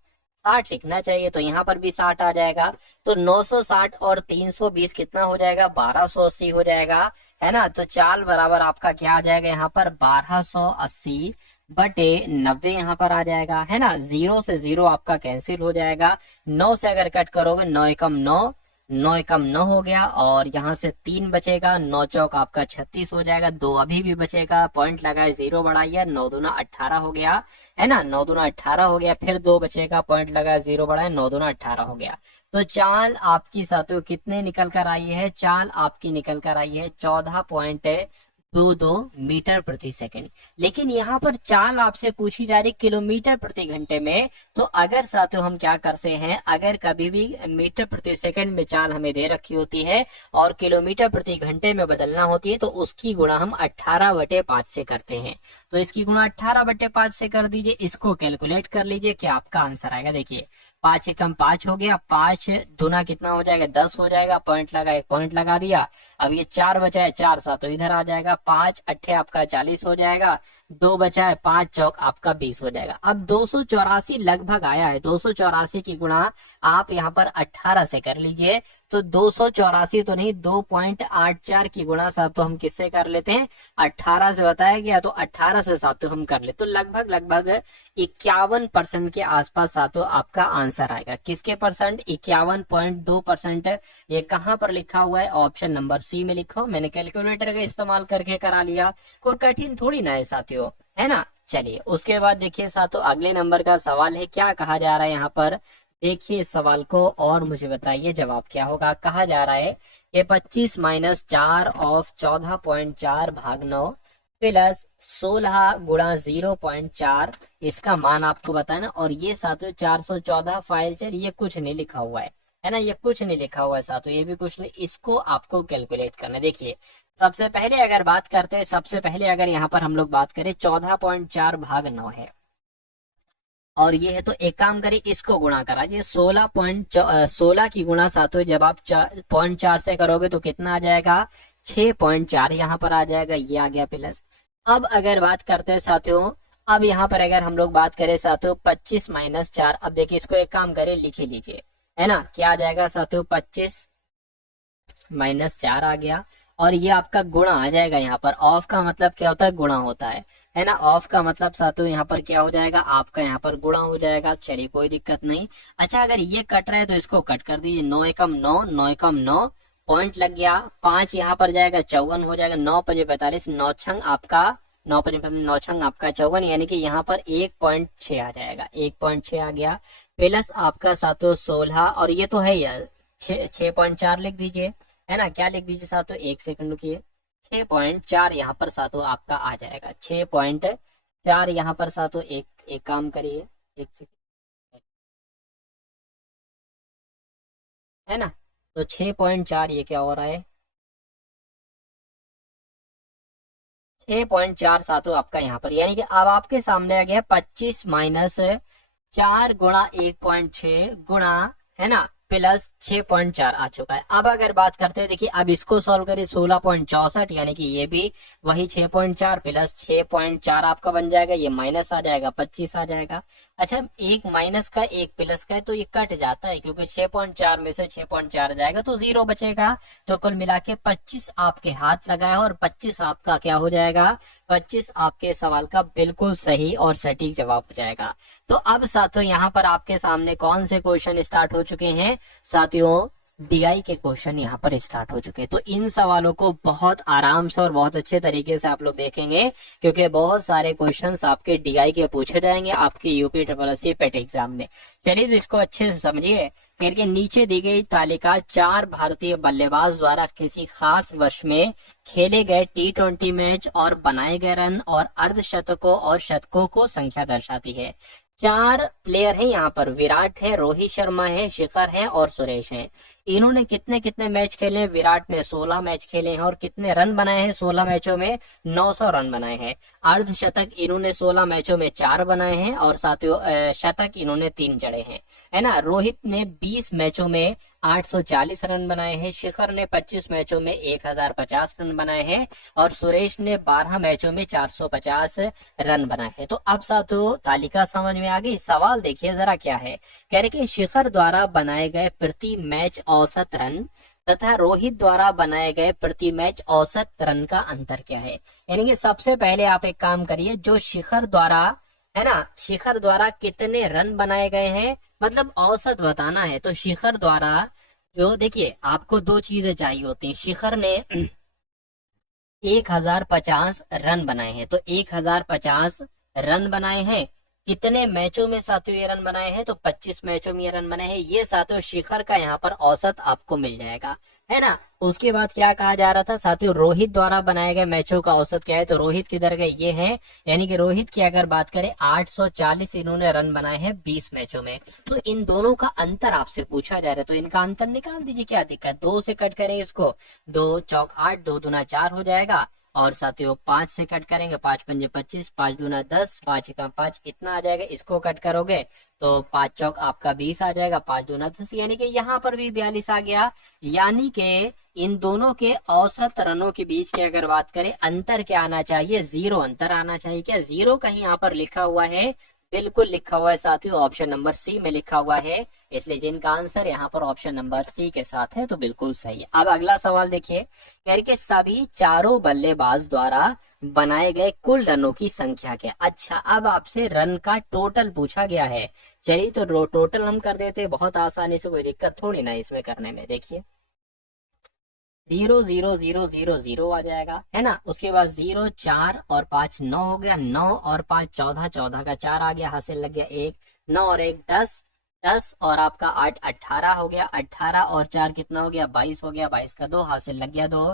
60 लिखना चाहिए, तो यहाँ पर भी 60 आ जाएगा। तो 960 और 320 कितना हो जाएगा, 1280 हो जाएगा, है ना। तो चाल बराबर आपका क्या आ जाएगा यहाँ पर, 1280 बटे 90 यहाँ पर आ जाएगा, है ना। 0 से 0 आपका कैंसिल हो जाएगा। 9 से अगर कट करोगे, 9 एकम 9, 9 एकम 9 हो गया। और यहाँ से 3 बचेगा, 9 चौक आपका 36 हो जाएगा। 2 अभी भी बचेगा, पॉइंट लगाए 0 बढ़ाइए, 9 दूना 18 हो गया, है ना। 9 दूना 18 हो गया, फिर 2 बचेगा, पॉइंट लगाए 0 बढ़ाए, 9 दूना 18 हो गया। तो चाल आपकी साथियों कितने निकल कर आई है, चाल आपकी निकल कर आई है 14.22 मीटर प्रति सेकंड। लेकिन यहाँ पर चाल आपसे पूछी जा रही किलोमीटर प्रति घंटे में। तो अगर साथियों हम क्या करते हैं, अगर कभी भी मीटर प्रति सेकंड में चाल हमें दे रखी होती है और किलोमीटर प्रति घंटे में बदलना होती है, तो उसकी गुणा हम 18/5 से करते हैं। तो इसकी गुणा 18/5 से कर दीजिए, इसको कैलकुलेट कर लीजिए, क्या आपका आंसर आएगा। देखिए 5 एकम 5 हो गया, 5 दूना कितना हो जाएगा, 10 हो जाएगा, पॉइंट लगा, एक पॉइंट लगा दिया। अब ये 4 बचा है, 4 सात तो इधर आ जाएगा, 5 अट्ठे आपका 40 हो जाएगा, 2 बचा है, 5 चौक आपका 20 हो जाएगा। अब 284 लगभग आया है, 284 की गुणा आप यहाँ पर 18 से कर लीजिए। तो 284 तो नहीं, 2.84 की गुणा साथ तो हम किससे कर लेते हैं, 18 से बताया गया, तो 18 से साथ तो हम कर ले, तो लगभग लगभग 51% के आसपास साथों आपका आंसर आएगा। किसके परसेंट, 51.2%। ये कहाँ पर लिखा हुआ है, ऑप्शन नंबर सी में लिखा हो, मैंने कैलकुलेटर का इस्तेमाल करके करा लिया, कोई कठिन थोड़ी ना है साथियों, है ना। चलिए उसके बाद देखिए साथियों अगले नंबर का सवाल है, क्या कहा जा रहा है यहाँ पर, देखिए इस सवाल को और मुझे बताइए जवाब क्या होगा। कहा जा रहा है ये 25 - 4 ऑफ 14.4 भाग 9 प्लस 16 गुणा 0.4, इसका मान आपको बताना। और ये साथियों 414 फाइल चल, ये कुछ नहीं लिखा हुआ है ना, ये कुछ नहीं लिखा हुआ है साथियों, ये भी कुछ नहीं, इसको आपको कैलकुलेट करना है। देखिए सबसे पहले अगर बात करते हैं, सबसे पहले अगर यहाँ पर हम लोग बात करें 14.4 भाग 9 है और ये है, तो एक काम करिए इसको गुणा करा, ये 16 की गुणा साथियों जब आप 0.4 से करोगे तो कितना आ जाएगा, 6.4 यहाँ पर आ जाएगा, ये आ गया प्लस। अब अगर बात करते हैं साथियों, अब यहाँ पर अगर हम लोग बात करें साथियों 25 - 4, अब देखिए इसको एक काम करें लिख ही लीजिए, है ना। क्या आ जाएगा साथियों, 25 - 4 आ गया। और ये आपका गुणा आ जाएगा यहाँ पर। ऑफ का मतलब क्या होता है, गुणा होता है ना। ऑफ का मतलब साथियों यहाँ पर क्या हो जाएगा, आपका यहाँ पर गुणा हो जाएगा। चलिए कोई दिक्कत नहीं। अच्छा अगर ये कट रहा है तो इसको कट कर दीजिए। 9 एकम 9, 9 एकम 9, पॉइंट लग गया। 5 यहाँ पर जाएगा, 54 हो जाएगा। 9 पंजे 45, 9 छंग आपका 9 पंजे 9 छंग आपका 54, यानी कि यहाँ पर 1.6 आ जाएगा। 1.6 आ गया, प्लस आपका सातों 16, और ये तो है यार 6.4 लिख दीजिए, है ना। क्या लिख दीजिए सातों, एक सेकंड रुकिए। 6.4 यहाँ पर सातों आपका आ जाएगा। 6.4 यहाँ पर सातों, एक एक काम करिए, एक सेकंड, है ना। तो 6.4 ये क्या हो रहा है, 6.4 सातों आपका यहाँ पर, यानी कि अब आपके सामने आ गया 25 माइनस 4 गुणा 1.6 गुणा, है ना, प्लस 6.4 आ चुका है। अब अगर बात करते हैं, देखिए अब इसको सॉल्व करिए, 16.64, यानी कि ये भी वही 6.4 प्लस 6.4 आपका बन जाएगा। ये माइनस आ जाएगा, 25 आ जाएगा। अच्छा एक माइनस का एक प्लस का है तो ये कट जाता है, क्योंकि 6.4 में से 6.4 जाएगा तो 0 बचेगा। तो कुल मिला के 25 आपके हाथ लगा है, और 25 आपका क्या हो जाएगा, 25 आपके सवाल का बिल्कुल सही और सटीक जवाब हो जाएगा। तो अब साथियों यहाँ पर आपके सामने कौन से क्वेश्चन स्टार्ट हो चुके हैं साथियों, डीआई के क्वेश्चन यहाँ पर स्टार्ट हो चुके हैं। तो इन सवालों को बहुत आराम से और बहुत अच्छे तरीके से आप लोग देखेंगे, क्योंकि बहुत सारे क्वेश्चंस आपके डीआई के पूछे जाएंगे आपके यूपी SSC पेट एग्जाम में। चलिए तो इसको अच्छे से समझिए। फिर के नीचे दी गई तालिका 4 भारतीय बल्लेबाज द्वारा किसी खास वर्ष में खेले गए T20 मैच और बनाए गए रन और अर्धशतकों और शतकों को संख्या दर्शाती है। 4 प्लेयर हैं यहाँ पर, विराट है, रोहित शर्मा है, शिखर है और सुरेश है। इन्होंने कितने कितने मैच खेले हैं, विराट ने 16 मैच खेले हैं, और कितने रन बनाए हैं 16 मैचों में, 900 रन बनाए हैं। अर्धशतक इन्होंने 16 मैचों में 4 बनाए हैं, और साथियों शतक इन्होंने 3 जड़े हैं, है ना। रोहित ने 20 मैचों में 840 रन बनाए हैं, शिखर ने 25 मैचों में 1050 रन बनाए हैं, और सुरेश ने 12 मैचों में 450 रन बनाए हैं। तो अब साथियों तालिका समझ में आ गई। सवाल देखिए जरा क्या है, कह रहे कि शिखर द्वारा बनाए गए प्रति मैच औसत रन तथा रोहित द्वारा बनाए गए प्रति मैच औसत रन का अंतर क्या है। यानी कि सबसे पहले आप एक काम करिए, जो शिखर द्वारा, है ना, शिखर द्वारा कितने रन बनाए गए हैं, मतलब औसत बताना है। तो शिखर द्वारा जो, देखिए आपको 2 चीजें चाहिए होती हैं। शिखर ने 1050 रन बनाए हैं, तो 1050 रन बनाए हैं। कितने मैचों में साथियों ये रन बनाए हैं, तो 25 मैचों में ये रन बनाए हैं। ये साथियों शिखर का यहाँ पर औसत आपको मिल जाएगा, है ना। उसके बाद क्या कहा जा रहा था साथियों, रोहित द्वारा बनाए गए मैचों का औसत क्या है, तो रोहित किधर गए, ये है। यानी कि रोहित की अगर बात करें 840 इन्होंने रन बनाए हैं 20 मैचों में। तो इन दोनों का अंतर आपसे पूछा जा रहा है, तो इनका अंतर निकाल दीजिए, क्या दिक्कत। 2 से कट करेंगे इसको, 2 चौक 8, 2 दूना 4 हो जाएगा, और साथियों 5 से कट करेंगे, 5 पंजे 25, 5 दूना 10, 5 एकम 5, इतना आ जाएगा। इसको कट करोगे तो 5 चौक आपका 20 आ जाएगा, 5 दूना 10, यानी कि यहाँ पर भी 42 आ गया। यानी कि इन दोनों के औसत रनों के बीच की अगर बात करें, अंतर क्या आना चाहिए, 0 अंतर आना चाहिए। क्या 0 कहीं यहाँ पर लिखा हुआ है, बिल्कुल लिखा हुआ है साथियों, ऑप्शन नंबर सी में लिखा हुआ है। इसलिए जिनका आंसर यहाँ पर ऑप्शन नंबर सी के साथ है तो बिल्कुल सही है। अब अगला सवाल देखिए, कह रहे कि सभी चारों बल्लेबाज द्वारा बनाए गए कुल रनों की संख्या क्या। अच्छा अब आपसे रन का टोटल पूछा गया है। चलिए तो टोटल हम कर देते हैं बहुत आसानी से, कोई दिक्कत थोड़ी ना इसमें करने में। देखिए 0 0 0 0 0 आ जाएगा, है ना। उसके बाद 0 4 और 5 9 हो गया, 9 और 5 14, 14 का 4 आ गया, हासिल लग गया 1, 9 और 1 10, 10 और आपका 8 18 हो गया, 18 और 4 कितना हो गया, 22 हो गया, 22 का 2 हासिल लग गया 2,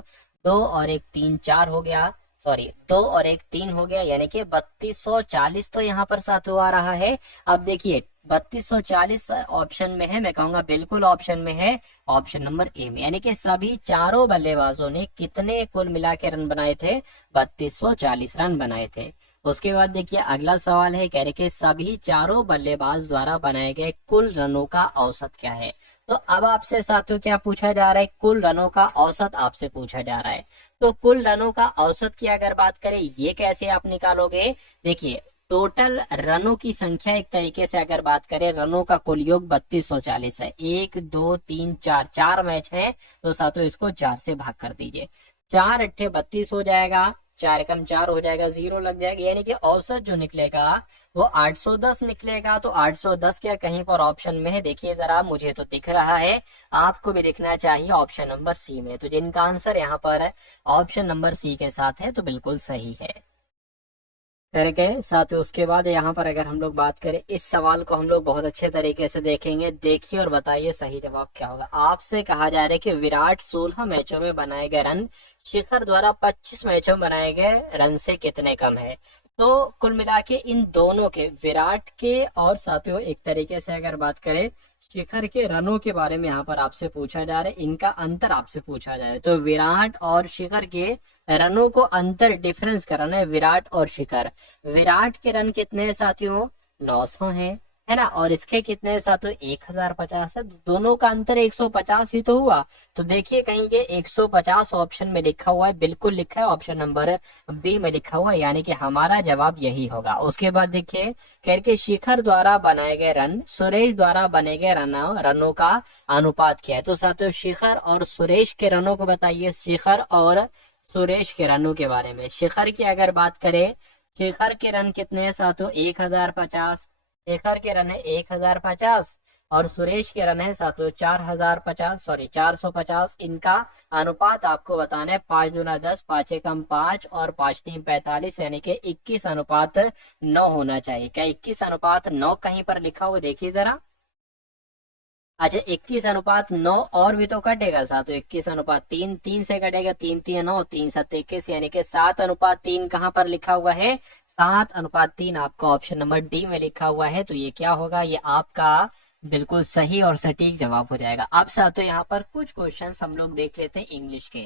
2 और 1 3 4 हो गया, सॉरी 2 और 1 3 हो गया, यानी कि 3240 तो यहाँ पर साथियों आ रहा है। अब देखिए 3240 ऑप्शन में है, मैं कहूंगा बिल्कुल ऑप्शन में है, ऑप्शन नंबर ए में। यानी कि सभी चारों बल्लेबाजों ने कितने कुल मिला के रन बनाए थे, 3240 रन बनाए थे। उसके बाद देखिए अगला सवाल है, कह रहे कि सभी चारों बल्लेबाज द्वारा बनाए गए कुल रनों का औसत क्या है। तो अब आपसे साथियों क्या पूछा जा रहा है, कुल रनों का औसत आपसे पूछा जा रहा है। तो कुल रनों का औसत की अगर बात करें, ये कैसे आप निकालोगे, देखिए टोटल रनों की संख्या एक तरीके से अगर बात करें, रनों का कुल योग 3240 है। 1 2 3 4 4 मैच है, तो साथियों इसको 4 से भाग कर दीजिए। 4 अट्ठे 32 हो जाएगा, 4 कम 4 हो जाएगा, 0 लग जाएगा, यानी कि औसत जो निकलेगा वो 810 निकलेगा। तो 810 क्या कहीं पर ऑप्शन में है? देखिए जरा, मुझे तो दिख रहा है, आपको भी दिखना चाहिए ऑप्शन नंबर सी में। तो जिनका आंसर यहाँ पर ऑप्शन नंबर सी के साथ है तो बिल्कुल सही है। करके साथ ही उसके बाद यहाँ पर अगर हम लोग बात करें, इस सवाल को हम लोग बहुत अच्छे तरीके से देखेंगे। देखिए और बताइए सही जवाब क्या होगा। आपसे कहा जा रहा है कि विराट 16 मैचों में बनाए गए रन शिखर द्वारा 25 मैचों में बनाए गए रन से कितने कम है। तो कुल मिला के इन दोनों के, विराट के और साथियों एक तरीके से अगर बात करें शिखर के रनों के बारे में यहाँ पर आपसे पूछा जा रहा है, इनका अंतर आपसे पूछा जा रहा है। तो विराट और शिखर के रनों को अंतर, डिफरेंस कराना है विराट और शिखर। विराट के रन कितने हैं साथियों? 900 है ना, और इसके कितने हैं साथियों? 1050 है। दोनों का अंतर 150 ही तो हुआ। तो देखिए कहीं के 150 ऑप्शन में लिखा हुआ है, बिल्कुल लिखा है, ऑप्शन नंबर बी में लिखा हुआ है, यानी कि हमारा जवाब यही होगा। उसके बाद देखिए करके शिखर द्वारा बनाए गए रन सुरेश द्वारा बने गए रनों का अनुपात क्या है। तो साथियों शिखर और सुरेश के रनों को बताइए, शिखर और सुरेश के रनों के बारे में। शिखर की अगर बात करें, शिखर के रन कितने हैं साथियों? 1050। शेखर के रन है 1050 और सुरेश के रन है साथियों 4050, सॉरी 450। इनका अनुपात आपको बताना है 5 दूना 10, 5 एकम 5 और 5 तीन 45, यानी कि 21 अनुपात 9 होना चाहिए। क्या 21 अनुपात 9 कहीं पर लिखा हुआ? देखिए जरा। अच्छा 21 अनुपात 9 और भी तो कटेगा साथियों। 21 अनुपात 3, 3 से कटेगा, 3 3 9, 3 7 21, यानी कि 7 अनुपात 3 कहाँ पर लिखा हुआ है? 7 अनुपात 3 आपका ऑप्शन नंबर डी में लिखा हुआ है। तो ये क्या होगा? ये आपका बिल्कुल सही और सटीक जवाब हो जाएगा। अब साथियों यहाँ पर कुछ क्वेश्चंस हम लोग देख लेते हैं इंग्लिश के,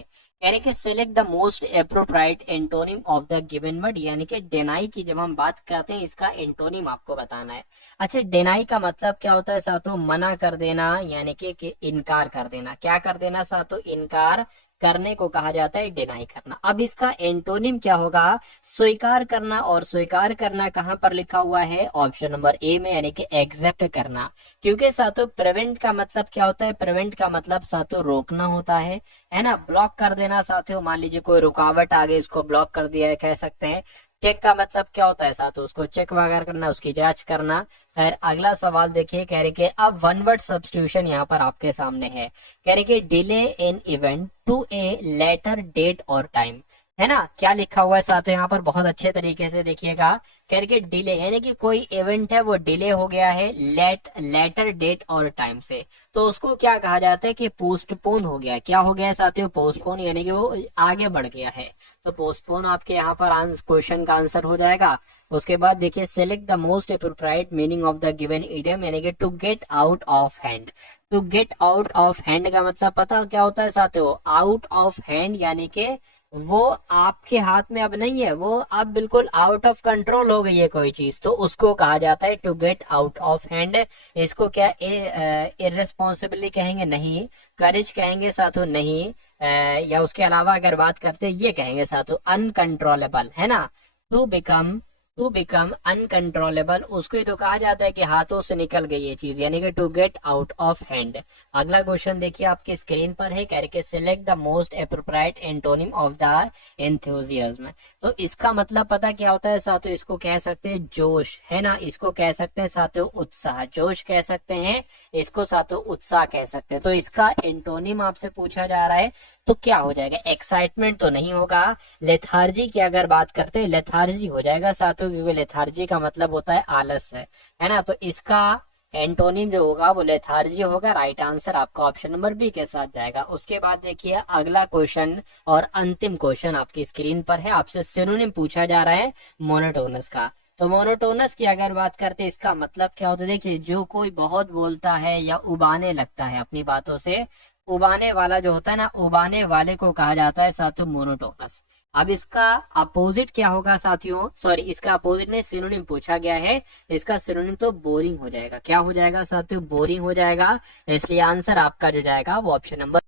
यानी कि select the most appropriate antonym of the given word, यानी कि डिनाई की जब हम बात करते हैं इसका एंटोनिम आपको बताना है। अच्छा डिनाई का मतलब क्या होता है साथियों? मना कर देना, यानी कि इनकार कर देना। क्या कर देना साथियों? इनकार करने को कहा जाता है डिनाई करना। अब इसका एंटोनिम क्या होगा? स्वीकार करना। और स्वीकार करना कहाँ पर लिखा हुआ है? ऑप्शन नंबर ए में, यानी कि एक्सेप्ट करना। क्योंकि साथियों प्रिवेंट का मतलब क्या होता है? प्रिवेंट का मतलब साथियों रोकना होता है ना, ब्लॉक कर देना साथियों। मान लीजिए कोई रुकावट आ गई, उसको ब्लॉक कर दिया है, कह सकते हैं। चेक का मतलब क्या होता है साथियों? उसको चेक वगैरह करना, उसकी जांच करना। फिर अगला सवाल देखिए, कह रहे कि अब वन वर्ड सब्स्टिट्यूशन यहाँ पर आपके सामने है। कह रहे कि delay in event to a later date और टाइम, है ना। क्या लिखा हुआ है साथियों यहाँ पर? बहुत अच्छे तरीके से देखिएगा। कह रहे कि डिले, यानी कि कोई इवेंट है वो डिले हो गया है लेटर डेट और टाइम से, तो उसको क्या कहा जाता है? कि पोस्टपोन हो गया। क्या हो गया है साथियों? पोस्टपोन, यानी कि वो आगे बढ़ गया है। तो पोस्टपोन आपके यहाँ पर क्वेश्चन का आंसर हो जाएगा। उसके बाद देखिए select the most appropriate meaning of the given idiom, यानी कि to get out of hand. To get out of hand का मतलब पता क्या होता है साथियों? आउट ऑफ हैंड, यानी कि वो आपके हाथ में अब नहीं है, वो अब बिल्कुल आउट ऑफ कंट्रोल हो गई है कोई चीज, तो उसको कहा जाता है to get out of hand. इसको क्या इररेस्पॉन्सिबली कहेंगे? नहीं। करेज कहेंगे साथियों? नहीं। या उसके अलावा अगर बात करते हैं ये कहेंगे साथियों अनकंट्रोलेबल, है ना। टू बिकम अनकंट्रोलेबल, उसको ही तो कहा जाता है कि हाथों से निकल गई ये चीज, यानी कि to get out of hand. अगला क्वेश्चन देखिए आपके स्क्रीन पर है, कह रहे select the most appropriate antonym of the enthusiasm. तो इसका मतलब पता क्या होता है साथियों? इसको कह सकते हैं जोश, है ना। इसको कह सकते हैं साथियों उत्साह, जोश कह सकते हैं इसको साथियों, उत्साह कह सकते हैं। तो इसका एंटोनिम आपसे पूछा जा रहा है तो क्या हो जाएगा? एक्साइटमेंट तो नहीं होगा। लेथार्जी की अगर बात करते हैं, लेथार्जी हो जाएगा साथियों, क्योंकि लेथार्जी का मतलब होता है आलस है ना। तो इसका एंटोनिम जो होगा वो लेथार्जी होगा। राइट आंसर आपका ऑप्शन नंबर बी के साथ जाएगा। उसके बाद देखिए अगला क्वेश्चन और अंतिम क्वेश्चन आपकी स्क्रीन पर है, आपसे सिनोनिम पूछा जा रहा है मोनोटोनस का। तो मोनोटोनस की अगर बात करते हैं इसका मतलब क्या होता है? देखिए जो कोई बहुत बोलता है या उबाने लगता है अपनी बातों से, उबाने वाला जो होता है ना, उबाने वाले को कहा जाता है साथियों मोनोटोनस। अब इसका अपोजिट क्या होगा साथियों? सॉरी, इसका अपोजिट में सिनोनिम पूछा गया है, इसका सिनोनिम तो बोरिंग हो जाएगा। क्या हो जाएगा साथियों? बोरिंग हो जाएगा। इसलिए आंसर आपका जो जाएगा वो ऑप्शन नंबर